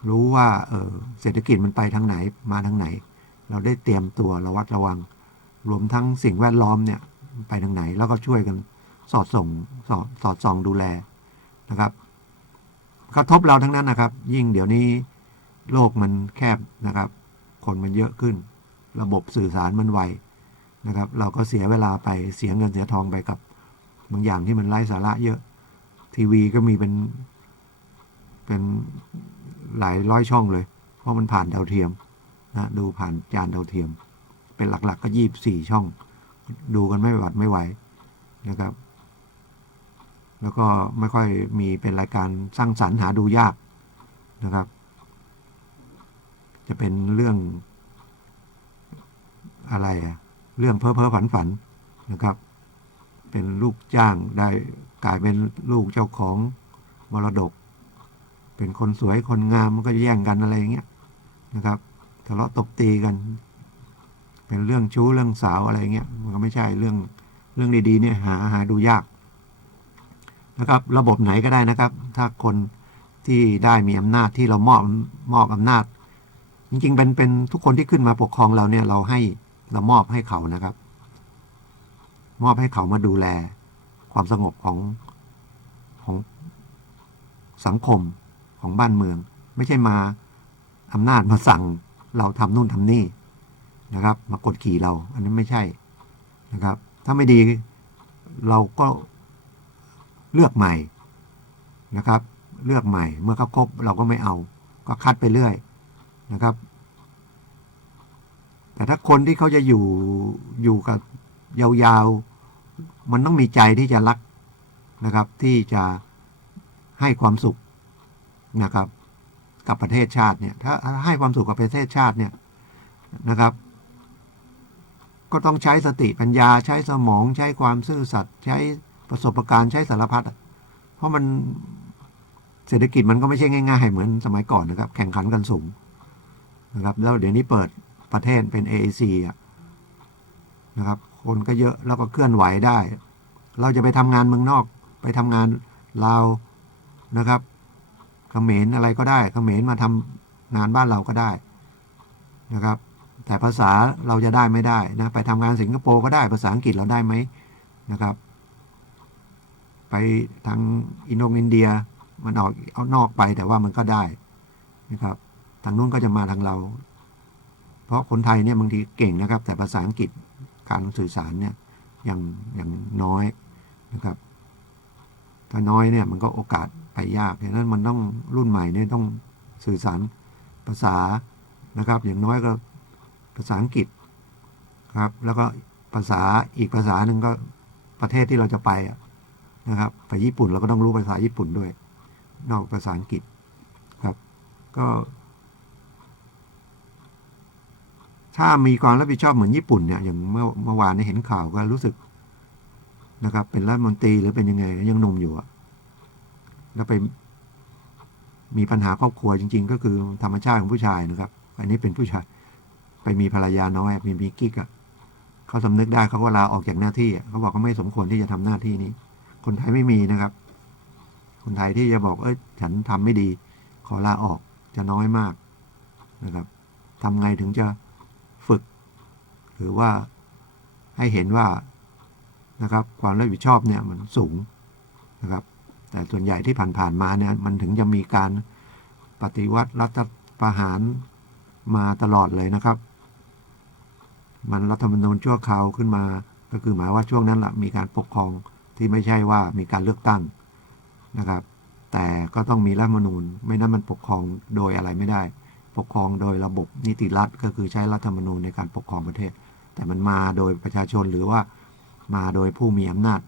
รู้ว่าเศรษฐกิจมันไปทางไหนมาทางไหนเราได้เตรียมตัวระวัดระวังรวมทั้งสิ่งแวดล้อมเนี่ยไปทางไหนแล้วก็ช่วยกันสอดส่องดูแลนะครับกระทบเราทั้งนั้นนะครับยิ่งเดี๋ยวนี้โลกมันแคบนะครับคนมันเยอะขึ้นระบบสื่อสารมันไวนะครับเราก็เสียเวลาไปเสียเงินเสียทองไปกับบางอย่างที่มันไร้สาระเยอะทีวีก็มีเป็นหลายร้อยช่องเลยเพราะมันผ่านดาวเทียมนะดูผ่านจานดาวเทียมเป็นหลักๆก็24ช่องดูกันไม่หวัดไม่ไหวนะครับแล้วก็ไม่ค่อยมีเป็นรายการสร้างสรรค์หาดูยากนะครับจะเป็นเรื่องอะไรเรื่องเพ้อฝันนะครับเป็นลูกจ้างได้กลายเป็นลูกเจ้าของมรดกเป็นคนสวยคนงามมันก็แย่งกันอะไรอย่างเงี้ยนะครับทะเลาะตบตีกันเป็นเรื่องชู้เรื่องสาวอะไรเงี้ยมันก็ไม่ใช่เรื่องดีๆเนี่ยหาดูยากนะครับระบบไหนก็ได้นะครับถ้าคนที่ได้มีอำนาจที่เรามอบอำนาจจริงๆเป็นทุกคนที่ขึ้นมาปกครองเราเนี่ยเรามอบให้เขานะครับมอบให้เขามาดูแลความสงบของสังคมของบ้านเมืองไม่ใช่มาอำนาจมาสั่งเราทำนู่นทำนี่นะครับมากดขี่เราอันนั้นไม่ใช่นะครับถ้าไม่ดีเราก็เลือกใหม่นะครับเลือกใหม่เมื่อเขาครบเราก็ไม่เอาก็คัดไปเรื่อยนะครับแต่ถ้าคนที่เขาจะอยู่กับยาวๆมันต้องมีใจที่จะรักนะครับที่จะให้ความสุขนะครับกับประเทศชาติเนี่ยถ้าให้ความสุขกับประเทศชาติเนี่ยนะครับก็ต้องใช้สติปัญญาใช้สมองใช้ความซื่อสัตย์ใช้ประสบการณ์ใช้สารพัดเพราะมันเศรษฐกิจมันก็ไม่ใช่ง่ายๆเหมือนสมัยก่อนนะครับแข่งขันกันสูงนะครับแล้วเดี๋ยวนี้เปิดประเทศเป็น AAC นะครับคนก็เยอะแล้วก็เคลื่อนไหวได้เราจะไปทำงานเมืองนอกไปทำงานลาวนะครับเขมรอะไรก็ได้เขมรมาทำงานบ้านเราก็ได้นะครับแต่ภาษาเราจะได้ไม่ได้นะไปทำงานสิงคโปร์ก็ได้ภาษาอังกฤษเราได้ไหมนะครับไปทางอินโดนีเซีย มันออกเอานอกไปแต่ว่ามันก็ได้นะครับทางนู้นก็จะมาทางเรา เพราะคนไทยเนี่ยบางทีเก่งนะครับแต่ภาษาอังกฤษการสื่อสารเนี่ยอย่างน้อยนะครับถ้าน้อยเนี่ยมันก็โอกาสไปยากดังนั้นมันต้องรุ่นใหม่เนี่ยต้องสื่อสารภาษานะครับอย่างน้อยก็ภาษาอังกฤษครับแล้วก็ภาษาอีกภาษาหนึ่งก็ประเทศที่เราจะไปนะครับไปญี่ปุ่นเราก็ต้องรู้ภาษาญี่ปุ่นด้วยนอกภาษาอังกฤษครับก็ถ้ามีความรับผิดชอบเหมือนญี่ปุ่นเนี่ยอย่างเมื่อวานนี้เห็นข่าวก็รู้สึกนะครับเป็นรัฐมนตรีหรือเป็นยังไงยังหนุ่มอยู่แล้วไปมีปัญหาครอบครัวจริงๆก็คือธรรมชาติของผู้ชายนะครับอันนี้เป็นผู้ชายไปมีภรรยาน้อยมีกิ๊กเขาสำนึกได้เขาก็ลาออกจากหน้าที่เขาบอกเขาไม่สมควรที่จะทำหน้าที่นี้คนไทยไม่มีนะครับคนไทยที่จะบอกฉันทำไม่ดีขอลาออกจะน้อยมากนะครับทำไงถึงจะฝึกหรือว่าให้เห็นว่านะครับความรับผิดชอบเนี่ยมันสูงนะครับแต่ส่วนใหญ่ที่ผ่านมาเนี่ยมันถึงจะมีการปฏิวัติรัฐประหารมาตลอดเลยนะครับมันรัฐธรรมนูญชั่วคราวขึ้นมาก็คือหมายว่าช่วงนั้นแหละมีการปกครองที่ไม่ใช่ว่ามีการเลือกตั้งนะครับแต่ก็ต้องมีรัฐธรรมนูญไม่นั้นมันปกครองโดยอะไรไม่ได้ปกครองโดยระบบนิติรัฐก็คือใช้รัฐธรรมนูญในการปกครองประเทศแต่มันมาโดยประชาชนหรือว่ามาโดยผู้มีอำนาจ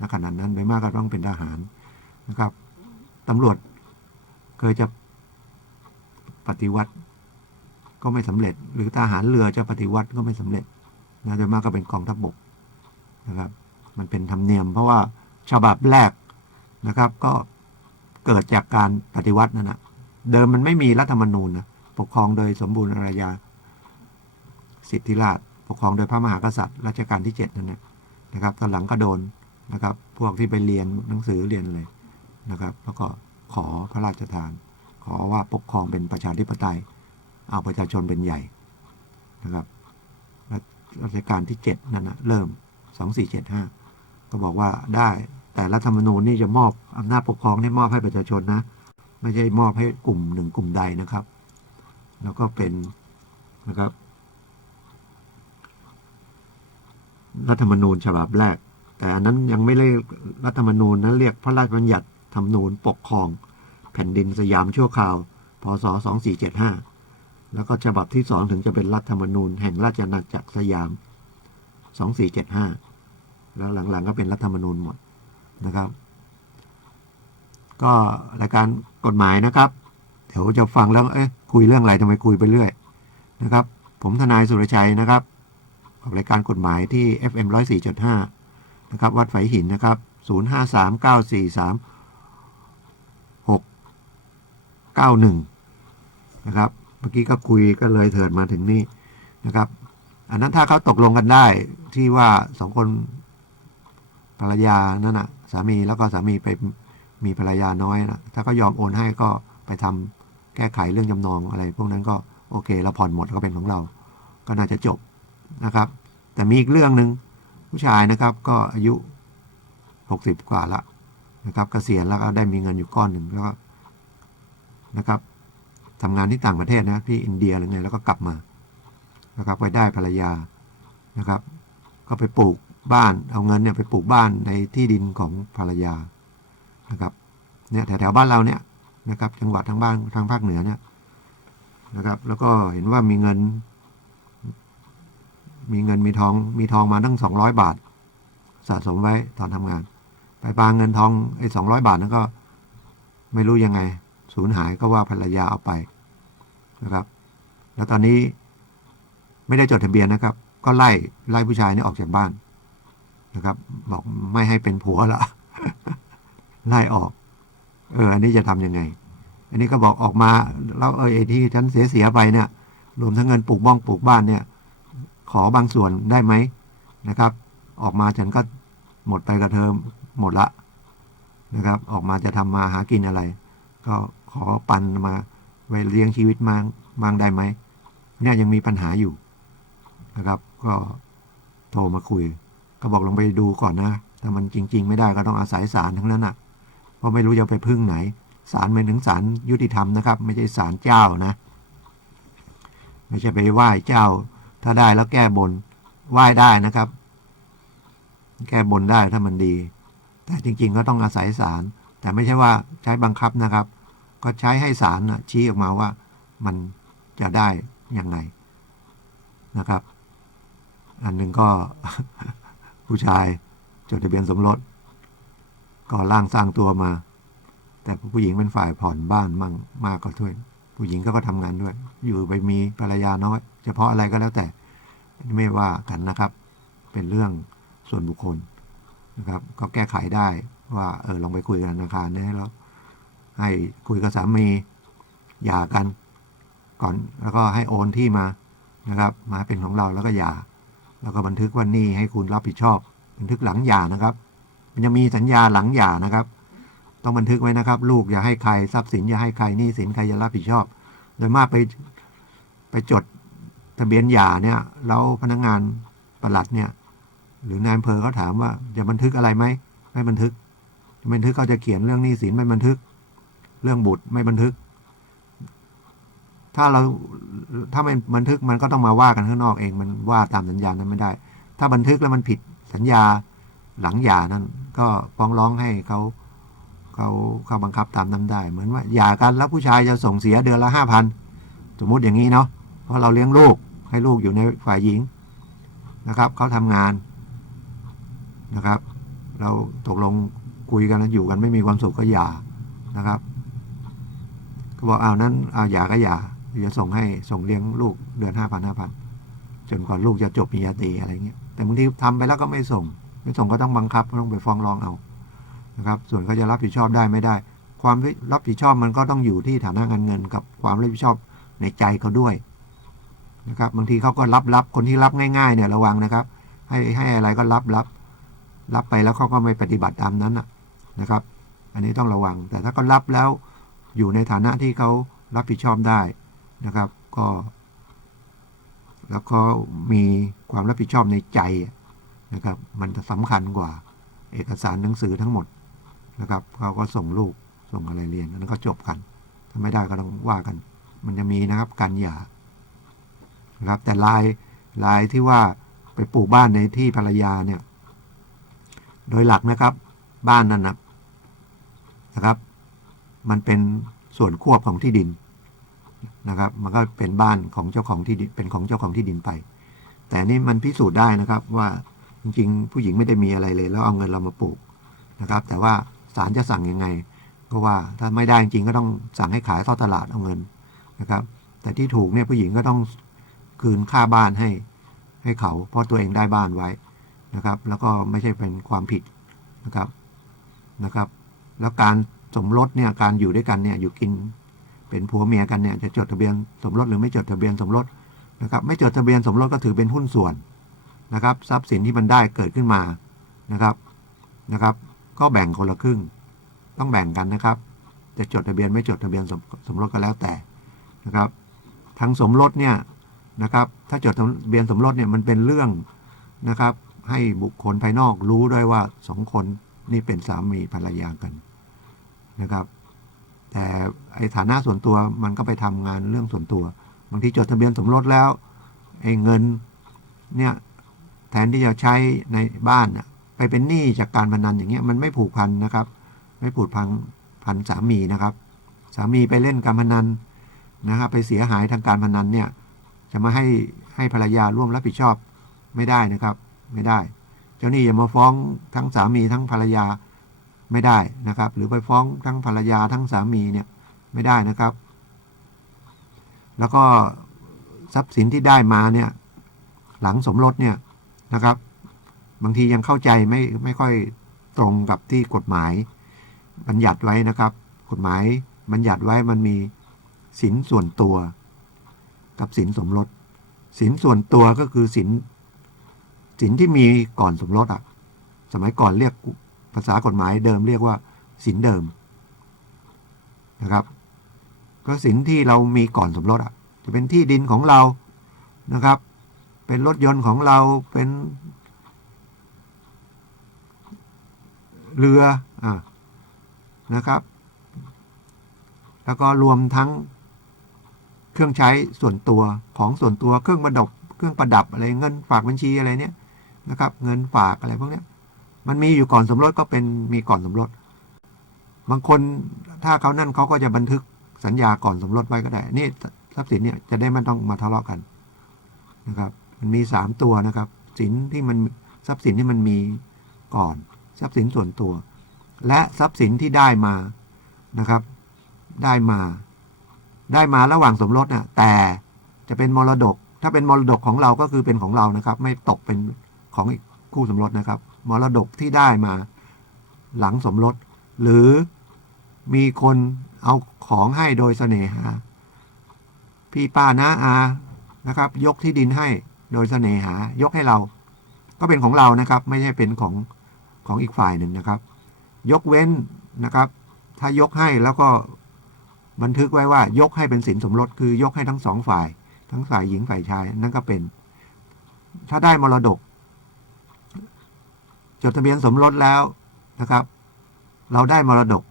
ณขณะนั้นโดยมากก็ต้องเป็นทหารนะครับตำรวจเคยจะปฏิวัติก็ไม่สำเร็จหรือทหารเรือจะปฏิวัติก็ไม่สำเร็จนะโดยมากก็เป็นกองทัพบกนะครับมันเป็นธรรมเนียมเพราะว่าฉบับแรกนะครับก็เกิดจากการปฏิวัตินั่นนะเดิมมันไม่มีรัฐธรรมนูญนะปกครองโดยสมบูรณาญาสิทธิราชปกครองโดยพระมหากษัตริย์รัชกาลที่7นั่นนะครับตอนหลังก็โดนนะครับพวกที่ไปเรียนหนังสือเรียนเลยนะครับแล้วก็ขอพระราชทานขอว่าปกครองเป็นประชาธิปไตยเอาประชาชนเป็นใหญ่นะครับรัชกาลที่7นั่นนะเริ่ม2475ก็บอกว่าได้แต่รัฐธรรมนูญนี่จะมอบอำนาจปกครองให้มอบให้ประชาชนนะไม่ใช่มอบให้กลุ่มหนึ่งกลุ่มใดนะครับแล้วก็เป็นนะครับรัฐธรรมนูญฉบับแรกแต่อันนั้นยังไม่เรียกรัฐธรรมนูญนั้นเรียกพระราชบัญญัติธรรมนูญปกครองแผ่นดินสยามชั่วคราวพศ2475แล้วก็ฉบับที่2ถึงจะเป็นรัฐธรรมนูญแห่งราชอาณาจักรสยาม2475แล้วหลังๆก็เป็นรัฐธรรมนูญหมดนะครับก็รายการกฎหมายนะครับเดี๋ยวจะฟังแล้วคุยเรื่องอะไรทำไมคุยไปเรื่อยนะครับผมทนายสุรชัยนะครับออกรายการกฎหมายที่ FM 104.5นะครับวัดไฝหินนะครับ0539436691นะครับเมื่อกี้ก็คุยก็เลยเถิดมาถึงนี่นะครับอันนั้นถ้าเขาตกลงกันได้ที่ว่า2คนภรรยานั่นน่ะสามีแล้วก็สามีไปมีภรรยาน้อยนะถ้าก็ยอมโอนให้ก็ไปทำแก้ไขเรื่องจำนองอะไรพวกนั้นก็โอเคเราผ่อนหมดก็เป็นของเราก็น่าจะจบนะครับแต่มีอีกเรื่องหนึ่งผู้ชายนะครับก็อายุ60กว่าละนะครับเกษียณแล้วก็ได้มีเงินอยู่ก้อนหนึ่งแล้วก็นะครับทำงานที่ต่างประเทศนะที่อินเดียอะไรเงี้ยแล้วก็กลับมานะครับไปได้ภรรยานะครับก็ไปปลูกบ้านเอาเงินเนี่ยไปปลูกบ้านในที่ดินของภรรยานะครับเนี่ยแถวๆบ้านเราเนี่ยนะครับจังหวัดทางบ้านทางภาคเหนือเนี่ยนะครับแล้วก็เห็นว่ามีเงินมีทองมาตั้ง200 บาทสะสมไว้ตอนทำงานไปปาเงินทอง200 บาทนั้นก็ไม่รู้ยังไงสูญหายก็ว่าภรรยาเอาไปนะครับแล้วตอนนี้ไม่ได้จดทะเบียนนะครับก็ไล่ผู้ชายนี่ออกจากบ้านนะครับบอกไม่ให้เป็นผัวละ ไล่ออกอันนี้จะทำยังไงอันนี้ก็บอกออกมาแล้วไอ้ที่ฉันเสียไปเนี่ยรวมทั้งเงินปลูกบ้านเนี่ยขอบางส่วนได้ไหมนะครับออกมาฉันก็หมดไปกับเธอหมดละนะครับออกมาจะทำมาหากินอะไร ก็ขอปันมาไว้เลี้ยงชีวิตมั่งได้ไหมเนี่ยยังมีปัญหาอยู่นะครับก็โทรมาคุยก็บอกลองไปดูก่อนนะถ้ามันจริงๆไม่ได้ก็ต้องอาศัยศาลทั้งนั้น เพราะไม่รู้จะไปพึ่งไหนศาลหมายถึงศาลยุติธรรมนะครับไม่ใช่ศาลเจ้านะไม่ใช่ไปไหว้เจ้าถ้าได้แล้วแก้บนไหว้ได้นะครับแก้บนได้ถ้ามันดีแต่จริงๆก็ต้องอาศัยศาลแต่ไม่ใช่ว่าใช้บังคับนะครับก็ใช้ให้ศาลชี้ออกมาว่ามันจะได้ยังไงนะครับอันหนึ่งก็ ผู้ชายจดทะเบียนสมรสก็ร่างสร้างตัวมาแต่ผู้หญิงเป็นฝ่ายผ่อนบ้านมั่งมากกว่าด้วยผู้หญิงก็ทำงานด้วยอยู่ไปมีภรรยาน้อยเฉพาะอะไรก็แล้วแต่ไม่ว่ากันนะครับเป็นเรื่องส่วนบุคคลนะครับก็แก้ไขได้ว่าลองไปคุยกับธนาคารได้แล้วให้คุยกับสามีหย่ากันก่อนแล้วก็ให้โอนที่มานะครับมาเป็นของเราแล้วก็หย่าแล้วก็บันทึกว่านี่ให้คุณรับผิดชอบบันทึกหลังหย่านะครับมันจะมีสัญญาหลังหย่านะครับต้องบันทึกไว้นะครับลูกอย่าให้ใครทรัพย์สินอย่าให้ใครหนี้สินใครจะรับผิดชอบโดยมากไปจดทะเบียนหย่าเนี่ยแล้วพนักงานปลัดเนี่ยหรือนายอำเภอเขาถามว่าจะบันทึกอะไรไหมไม่บันทึกเขาจะเขียนเรื่องหนี้สินไม่บันทึกเรื่องบุตรไม่บันทึกถ้าไม่บันทึกมันก็ต้องมาว่ากันข้างนอกเองมันว่าตามสัญญานั้นไม่ได้ถ้าบันทึกแล้วมันผิดสัญญาหลังหย่านั้นก็ฟ้องร้องให้เขาบังคับตามนั้นได้เหมือนว่าหย่ากันแล้วผู้ชายจะส่งเสียเดือนละ5,000สมมุติอย่างนี้เนาะเพราะเราเลี้ยงลูกให้ลูกอยู่ในฝ่ายหญิงนะครับเขาทำงานนะครับเราตกลงคุยกันแล้วอยู่กันไม่มีความสุขก็หย่านะครับก็บอกนั้นหย่าก็หย่าจะส่งเลี้ยงลูกเดือน5,000จนกว่าลูกจะจบปริญญาตรีอะไรเงี้ยแต่บางทีทำไปแล้วก็ไม่ส่งก็ต้องบังคับต้องไปฟ้องร้องเอานะครับส่วนเขาจะรับผิดชอบได้ไม่ได้ความรับผิดชอบมันก็ต้องอยู่ที่ฐานะการเงินกับความรับผิดชอบในใจเขาด้วยนะครับบางทีเขาก็รับคนที่รับง่ายๆเนี่ยระวังนะครับให้อะไรก็รับไปแล้วเขาก็ไม่ปฏิบัติตามนั้นนะครับอันนี้ต้องระวังแต่ถ้าเขารับแล้วอยู่ในฐานะที่เขารับผิดชอบได้นะครับก็แล้วก็มีความรับผิดชอบในใจนะครับมันจะสำคัญกว่าเอกสารหนังสือทั้งหมดนะครับเขาก็ส่งลูกส่งอะไรเรียนแล้วก็จบกันถ้าไม่ได้ก็ต้องว่ากันมันจะมีนะครับการหย่านะครับแต่ลายที่ว่าไปปลูกบ้านในที่ภรรยาเนี่ยโดยหลักนะครับบ้านนั้นนะครับมันเป็นส่วนควบของที่ดินนะครับมันก็เป็นบ้านของเจ้าของที่ดินเป็นของเจ้าของที่ดินไปแต่นี่มันพิสูจน์ได้นะครับว่าจริงๆผู้หญิงไม่ได้มีอะไรเลยแล้วเอาเงินเรามาปลูกนะครับแต่ว่าศาลจะสั่งยังไงก็ว่าถ้าไม่ได้จริงก็ต้องสั่งให้ขายทอดตลาดเอาเงินนะครับแต่ที่ถูกเนี่ยผู้หญิงก็ต้องคืนค่าบ้านให้เขาเพราะตัวเองได้บ้านไว้นะครับแล้วก็ไม่ใช่เป็นความผิดนะครับแล้วการสมรสเนี่ยการอยู่ด้วยกันเนี่ยอยู่กินเป็นผัวเมียกันเนี่ยจะจดทะเบียนสมรสหรือไม่จดทะเบียนสมรสนะครับไม่จดทะเบียนสมรสก็ถือเป็นหุ้นส่วนนะครับทรัพย์สินที่มันได้เกิดขึ้นมานะครับก็แบ่งคนละครึ่งต้องแบ่งกันนะครับจะจดทะเบียนไม่จดทะเบียนสมรสก็แล้วแต่นะครับทั้งสมรสเนี่ยนะครับถ้าจดทะเบียนสมรสเนี่ยมันเป็นเรื่องนะครับให้บุคคลภายนอกรู้ด้วยว่า2 คนนี่เป็นสามีภรรยากันนะครับแต่ไอ้ฐานะส่วนตัวมันก็ไปทำงานเรื่องส่วนตัวบางทีจดทะเบียนสมรสแล้วไอ้เงินเนี่ยแทนที่จะใช้ในบ้านไปเป็นหนี้จากการพนันอย่างเงี้ยมันไม่ผูกพันนะครับไม่ผูกพันสามีนะครับสามีไปเล่นการพนันนะครับไปเสียหายทางการพนันเนี่ยจะมาให้ภรรยาร่วมรับผิดชอบไม่ได้นะครับไม่ได้เจ้าหนี้อย่ามาฟ้องทั้งสามีทั้งภรรยาไม่ได้นะครับหรือไปฟ้องทั้งภรรยาทั้งสามีเนี่ยไม่ได้นะครับแล้วก็ทรัพย์สินที่ได้มาเนี่ยหลังสมรสเนี่ยนะครับบางทียังเข้าใจไม่ค่อยตรงกับที่กฎหมายบัญญัติไว้นะครับกฎหมายบัญญัติไว้มันมีสินส่วนตัวกับสินสมรสสินส่วนตัวก็คือสินที่มีก่อนสมรสสมัยก่อนเรียกภาษากฎหมายเดิมเรียกว่าสินเดิมนะครับก็สินที่เรามีก่อนสมรสจะเป็นที่ดินของเรานะครับเป็นรถยนต์ของเราเป็นเรือ นะครับ แล้วก็รวมทั้งเครื่องใช้ส่วนตัวของส่วนตัวเครื่องประดับอะไรเงินฝากบัญชีอะไรเนี่ยนะครับ เงินฝากอะไรพวกเนี้ยมันมีอยู่ก่อนสมรสก็เป็นมีก่อนสมรสบางคนถ้าเขานั่นเขาก็จะบันทึกสัญญาก่อนสมรสไว้ก็ได้นี่ทรัพย์สินเนี่ยจะได้ไม่ต้องมาทะเลาะกันนะครับมันมี3ตัวนะครับสินที่มันทรัพย์สินที่มันมีก่อนทรัพย์สินส่วนตัว และทรัพย์สินที่ได้มานะครับได้มาระหว่างสมรสน่ะแต่จะเป็นมรดกถ้าเป็นมรดกของเราก็คือเป็นของเรานะครับไม่ตกเป็นของอีกคู่สมรสนะครับมรดกที่ได้มาหลังสมรสหรือมีคนเอาของให้โดยเสน่หาพี่ป้าน้าอานะครับยกที่ดินให้โดยเสน่หายกให้เราก็เป็นของเรานะครับไม่ใช่เป็นของอีกฝ่ายหนึ่งนะครับยกเว้นนะครับถ้ายกให้แล้วก็บันทึกไว้ว่ายกให้เป็นสินสมรสคือยกให้ทั้ง2ฝ่ายทั้งฝ่ายหญิงฝ่ายชายนั่นก็เป็นถ้าได้มรดกจดทะเบียนสมรสแล้วนะครับเราได้มรดก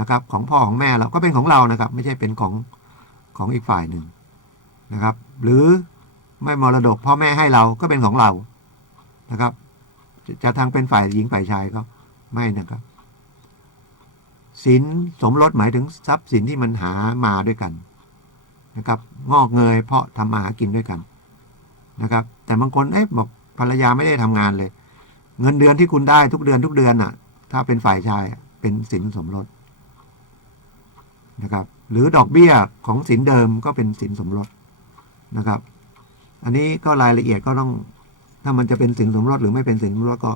นะครับของพ่อของแม่เราก็เป็นของเรานะครับไม่ใช่เป็นของอีกฝ่ายหนึ่งนะครับหรือไม่มรดกพ่อแม่ให้เราก็เป็นของเรานะครับจะทางเป็นฝ่ายหญิงฝ่ายชายก็ไม่นะครับสินสมรสหมายถึงทรัพย์สินที่มันหามาด้วยกันนะครับงอกเงยเพราะทำมาหากินด้วยกันนะครับแต่บางคนบอกภรรยาไม่ได้ทำงานเลยเงินเดือนที่คุณได้ทุกเดือนน่ะถ้าเป็นฝ่ายชายเป็นสินสมรสนะครับหรือดอกเบี้ยของสินเดิมก็เป็นสินสมรสนะครับอันนี้ก็รายละเอียดก็ต้องถ้ามันจะเป็นสินสมรสหรือไม่เป็นสินสมรสก็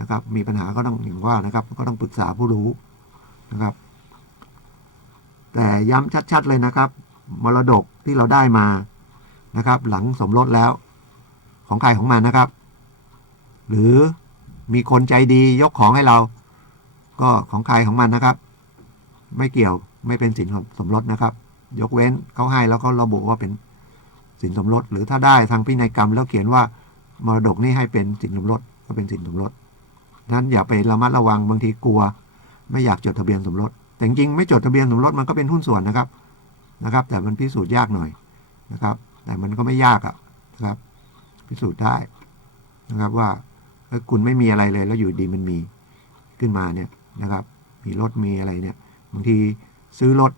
นะครับมีปัญหาก็ต้องอย่างว่านะครับก็ต้องปรึกษาผู้รู้นะครับแต่ย้ำชัดๆเลยนะครับมรดกที่เราได้มานะครับหลังสมรสแล้วของใครของมันนะครับหรือมีคนใจดียกของให้เราก็ของใครของมันนะครับไม่เกี่ยวไม่เป็นสินสมรสนะครับยกเว้นเขาให้แล้วเขาระบุว่าเป็นสินสมรสหรือถ้าได้ทางพินัยกรรมแล้วเขียนว่ามรดกนี้ให้เป็นสินสมรสก็เป็นสินสมรสนั้นอย่าไประมัดระวังบางทีกลัวไม่อยากจดทะเบียนสมรสแต่จริงๆไม่จดทะเบียนสมรสมันก็เป็นหุ้นส่วนนะครับแต่มันพิสูจน์ยากหน่อยนะครับแต่มันก็ไม่ยากนะครับพิสูจน์ได้นะครับว่าคุณไม่มีอะไรเลยแล้วอยู่ดีมันมีขึ้นมาเนี่ยนะครับมีรถมีอะไรเนี่ยบางทีซื้อรถ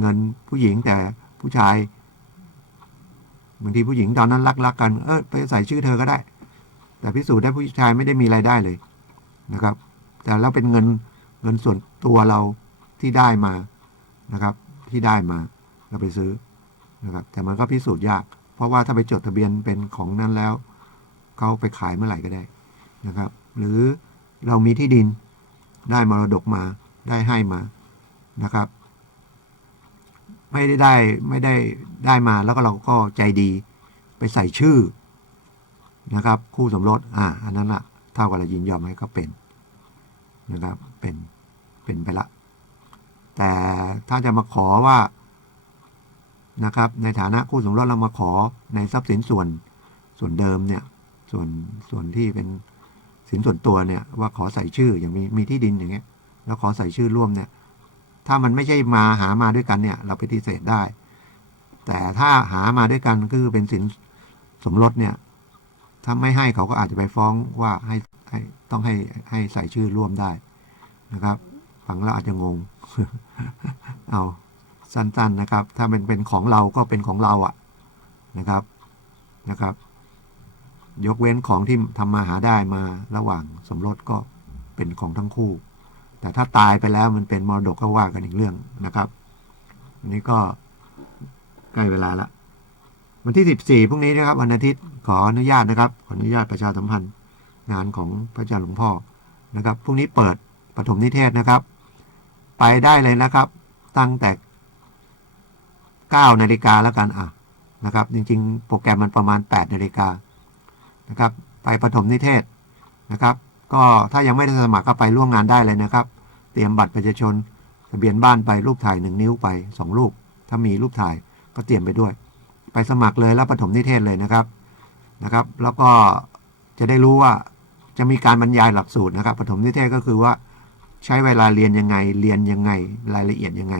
เงินผู้หญิงแต่ผู้ชายบางทีผู้หญิงตอนนั้นรักกันไปใส่ชื่อเธอก็ได้แต่พิสูจน์ได้ผู้ชายไม่ได้มีรายได้เลยนะครับแต่แล้วเป็นเงินส่วนตัวเราที่ได้มานะครับที่ได้มาเราไปซื้อนะครับแต่มันก็พิสูจน์ยากเพราะว่าถ้าไปจดทะเบียนเป็นของนั้นแล้วเขาไปขายเมื่อไหร่ก็ได้นะครับหรือเรามีที่ดินได้มรดกมาให้มานะครับไม่ได้มาแล้วก็เราก็ใจดีไปใส่ชื่อนะครับคู่สมรสอันนั้นละเท่ากับเรายินยอมให้เขาเป็นนะครับเป็นไปละแต่ถ้าจะมาขอว่านะครับในฐานะคู่สมรสเรามาขอในทรัพย์สินส่วนเดิมเนี่ยส่วนที่เป็นสินส่วนตัวเนี่ยว่าขอใส่ชื่ออย่างมีที่ดินอย่างเงี้ยแล้วขอใส่ชื่อร่วมเนี่ยถ้ามันไม่ใช่หามาด้วยกันเนี่ยเราปฏิเสธได้แต่ถ้าหามาด้วยกันคือเป็นสินสมรสเนี่ยถ้าไม่ให้เขาก็อาจจะไปฟ้องว่าต้องให้ใส่ชื่อร่วมได้นะครับฟังแล้วอาจจะงง เอาสั้นๆนะครับถ้าเป็นของเราก็เป็นของเรานะครับยกเว้นของที่ทำมาหาได้มาระหว่างสมรสก็เป็นของทั้งคู่แต่ถ้าตายไปแล้วมันเป็นมรดกก็ว่ากันอีกเรื่องนะครับอันนี้ก็ใกล้เวลาละวันที่14พรุ่งนี้นะครับวันอาทิตย์ขออนุญาตนะครับขออนุญาตประชาสัมพันธ์งานของพระอาจารย์หลวงพ่อนะครับพรุ่งนี้เปิดปฐมนิเทศนะครับไปได้เลยนะครับตั้งแต่9 นาฬิกาแล้วกันนะครับจริงๆโปรแกรมมันประมาณ8 นาฬิกานะครับไปปฐมนิเทศนะครับก็ถ้ายังไม่ได้สมัครก็ไปร่วมงานได้เลยนะครับเตรียมบัตรประชาชนทะเบียนบ้านไปรูปถ่าย1 นิ้วไป2 รูปถ้ามีรูปถ่ายก็เตรียมไปด้วยไปสมัครเลยแล้วปฐมนิเทศเลยนะครับแล้วก็จะได้รู้ว่าจะมีการบรรยายหลักสูตรนะครับปฐมนิเทศก็คือว่า ใช้เวลาเรียนยังไงเรียนยังไงรายละเอียดยังไง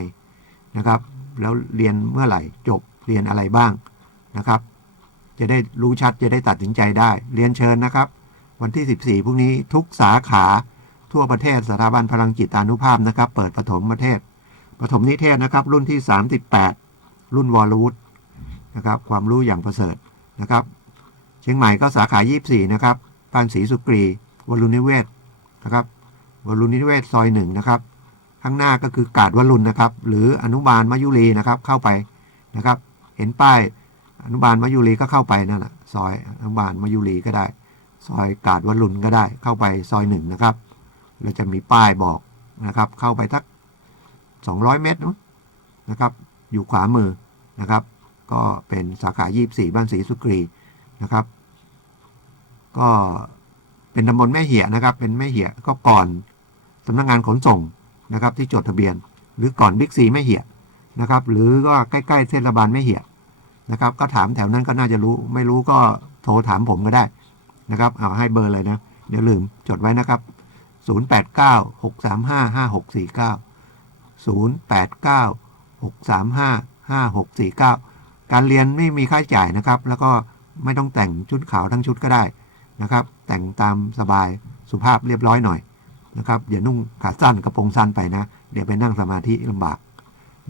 นะครับแล้วเรียนเมื่อไหร่จบเรียนอะไรบ้างนะครับจะได้รู้ชัดจะได้ตัดสินใจได้เรียนเชิญนะครับวันที่14พรุ่งนี้ทุกสาขาทั่วประเทศสถาบันพลังจิตอานุภาพนะครับเปิดประถมนิเทศนะครับรุ่นที่38รุ่นวรวุฒินะครับความรู้อย่างประเสริฐนะครับเชียงใหม่ก็สาขา24นะครับบ้านศรีสุกรีวรุณนิเวศนะครับวรุณนิเวศซอย1นะครับข้างหน้าก็คือกาดวรุณนะครับหรืออนุบาลมยุรีนะครับเข้าไปนะครับเห็นป้ายอนุบาลมยุรีก็เข้าไปนั่นแหละซอยอนุบาลมยุรีก็ได้ซอยกาดวรุณก็ได้เข้าไปซอย1นะครับแล้วจะมีป้ายบอกนะครับเข้าไปทัก200 เมตรนะครับอยู่ขวามือนะครับก็เป็นสาขา24บ้านศรีสุกรีนะครับก็เป็นตำบลแม่เหี่ยนะครับเป็นแม่เหี่ยก็ก่อนสำนักงานขนส่งนะครับที่จดทะเบียนหรือก่อนบิ๊กซีแม่เหี่ยนะครับหรือก็ใกล้ๆเทศบาลแม่เหี่ยนะครับก็ถามแถวนั้นก็น่าจะรู้ไม่รู้ก็โทรถามผมก็ได้นะครับเอาให้เบอร์เลยนะเดี๋ยวลืมจดไว้นะครับ0896355649การเรียนไม่มีค่าใช้จ่ายนะครับแล้วก็ไม่ต้องแต่งชุดขาวทั้งชุดก็ได้นะครับแต่งตามสบายสุภาพเรียบร้อยหน่อยนะครับอย่านุ่งขาสั้นกระโปรงสั้นไปนะเดี๋ยวไปนั่งสมาธิลำบาก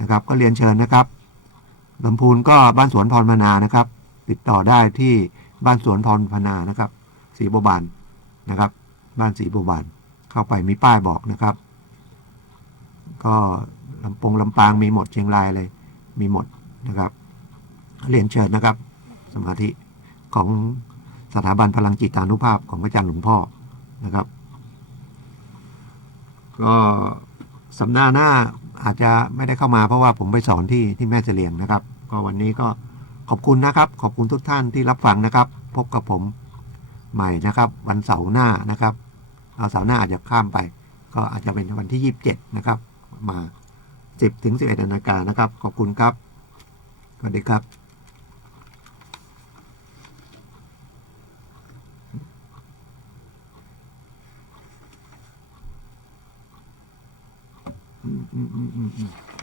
นะครับก็เรียนเชิญนะครับลำพูนก็บ้านสวนพรพนานะครับติดต่อได้ที่บ้านสวนพรพนานะครับศรีบัวบานนะครับบ้านศรีบัวบานเข้าไปมีป้ายบอกนะครับก็ลำปางมีหมดเชียงรายเลยมีหมดนะครับเรียนเชิญนะครับสมาธิของสถาบันพลังจิตานุภาพของพระอาจารย์หลวงพ่อนะครับก็สัปดาห์หน้าอาจจะไม่ได้เข้ามาเพราะว่าผมไปสอนที่แม่เสลียงนะครับก็วันนี้ก็ขอบคุณนะครับขอบคุณทุกท่านที่รับฟังนะครับพบกับผมใหม่นะครับวันเสาร์หน้านะครับเอาเสาร์หน้าอาจจะข้ามไปก็อาจจะเป็นวันที่27นะครับมา10 ถึง 11 นาฬิกานะครับขอบคุณครับสวัสดีครับอืม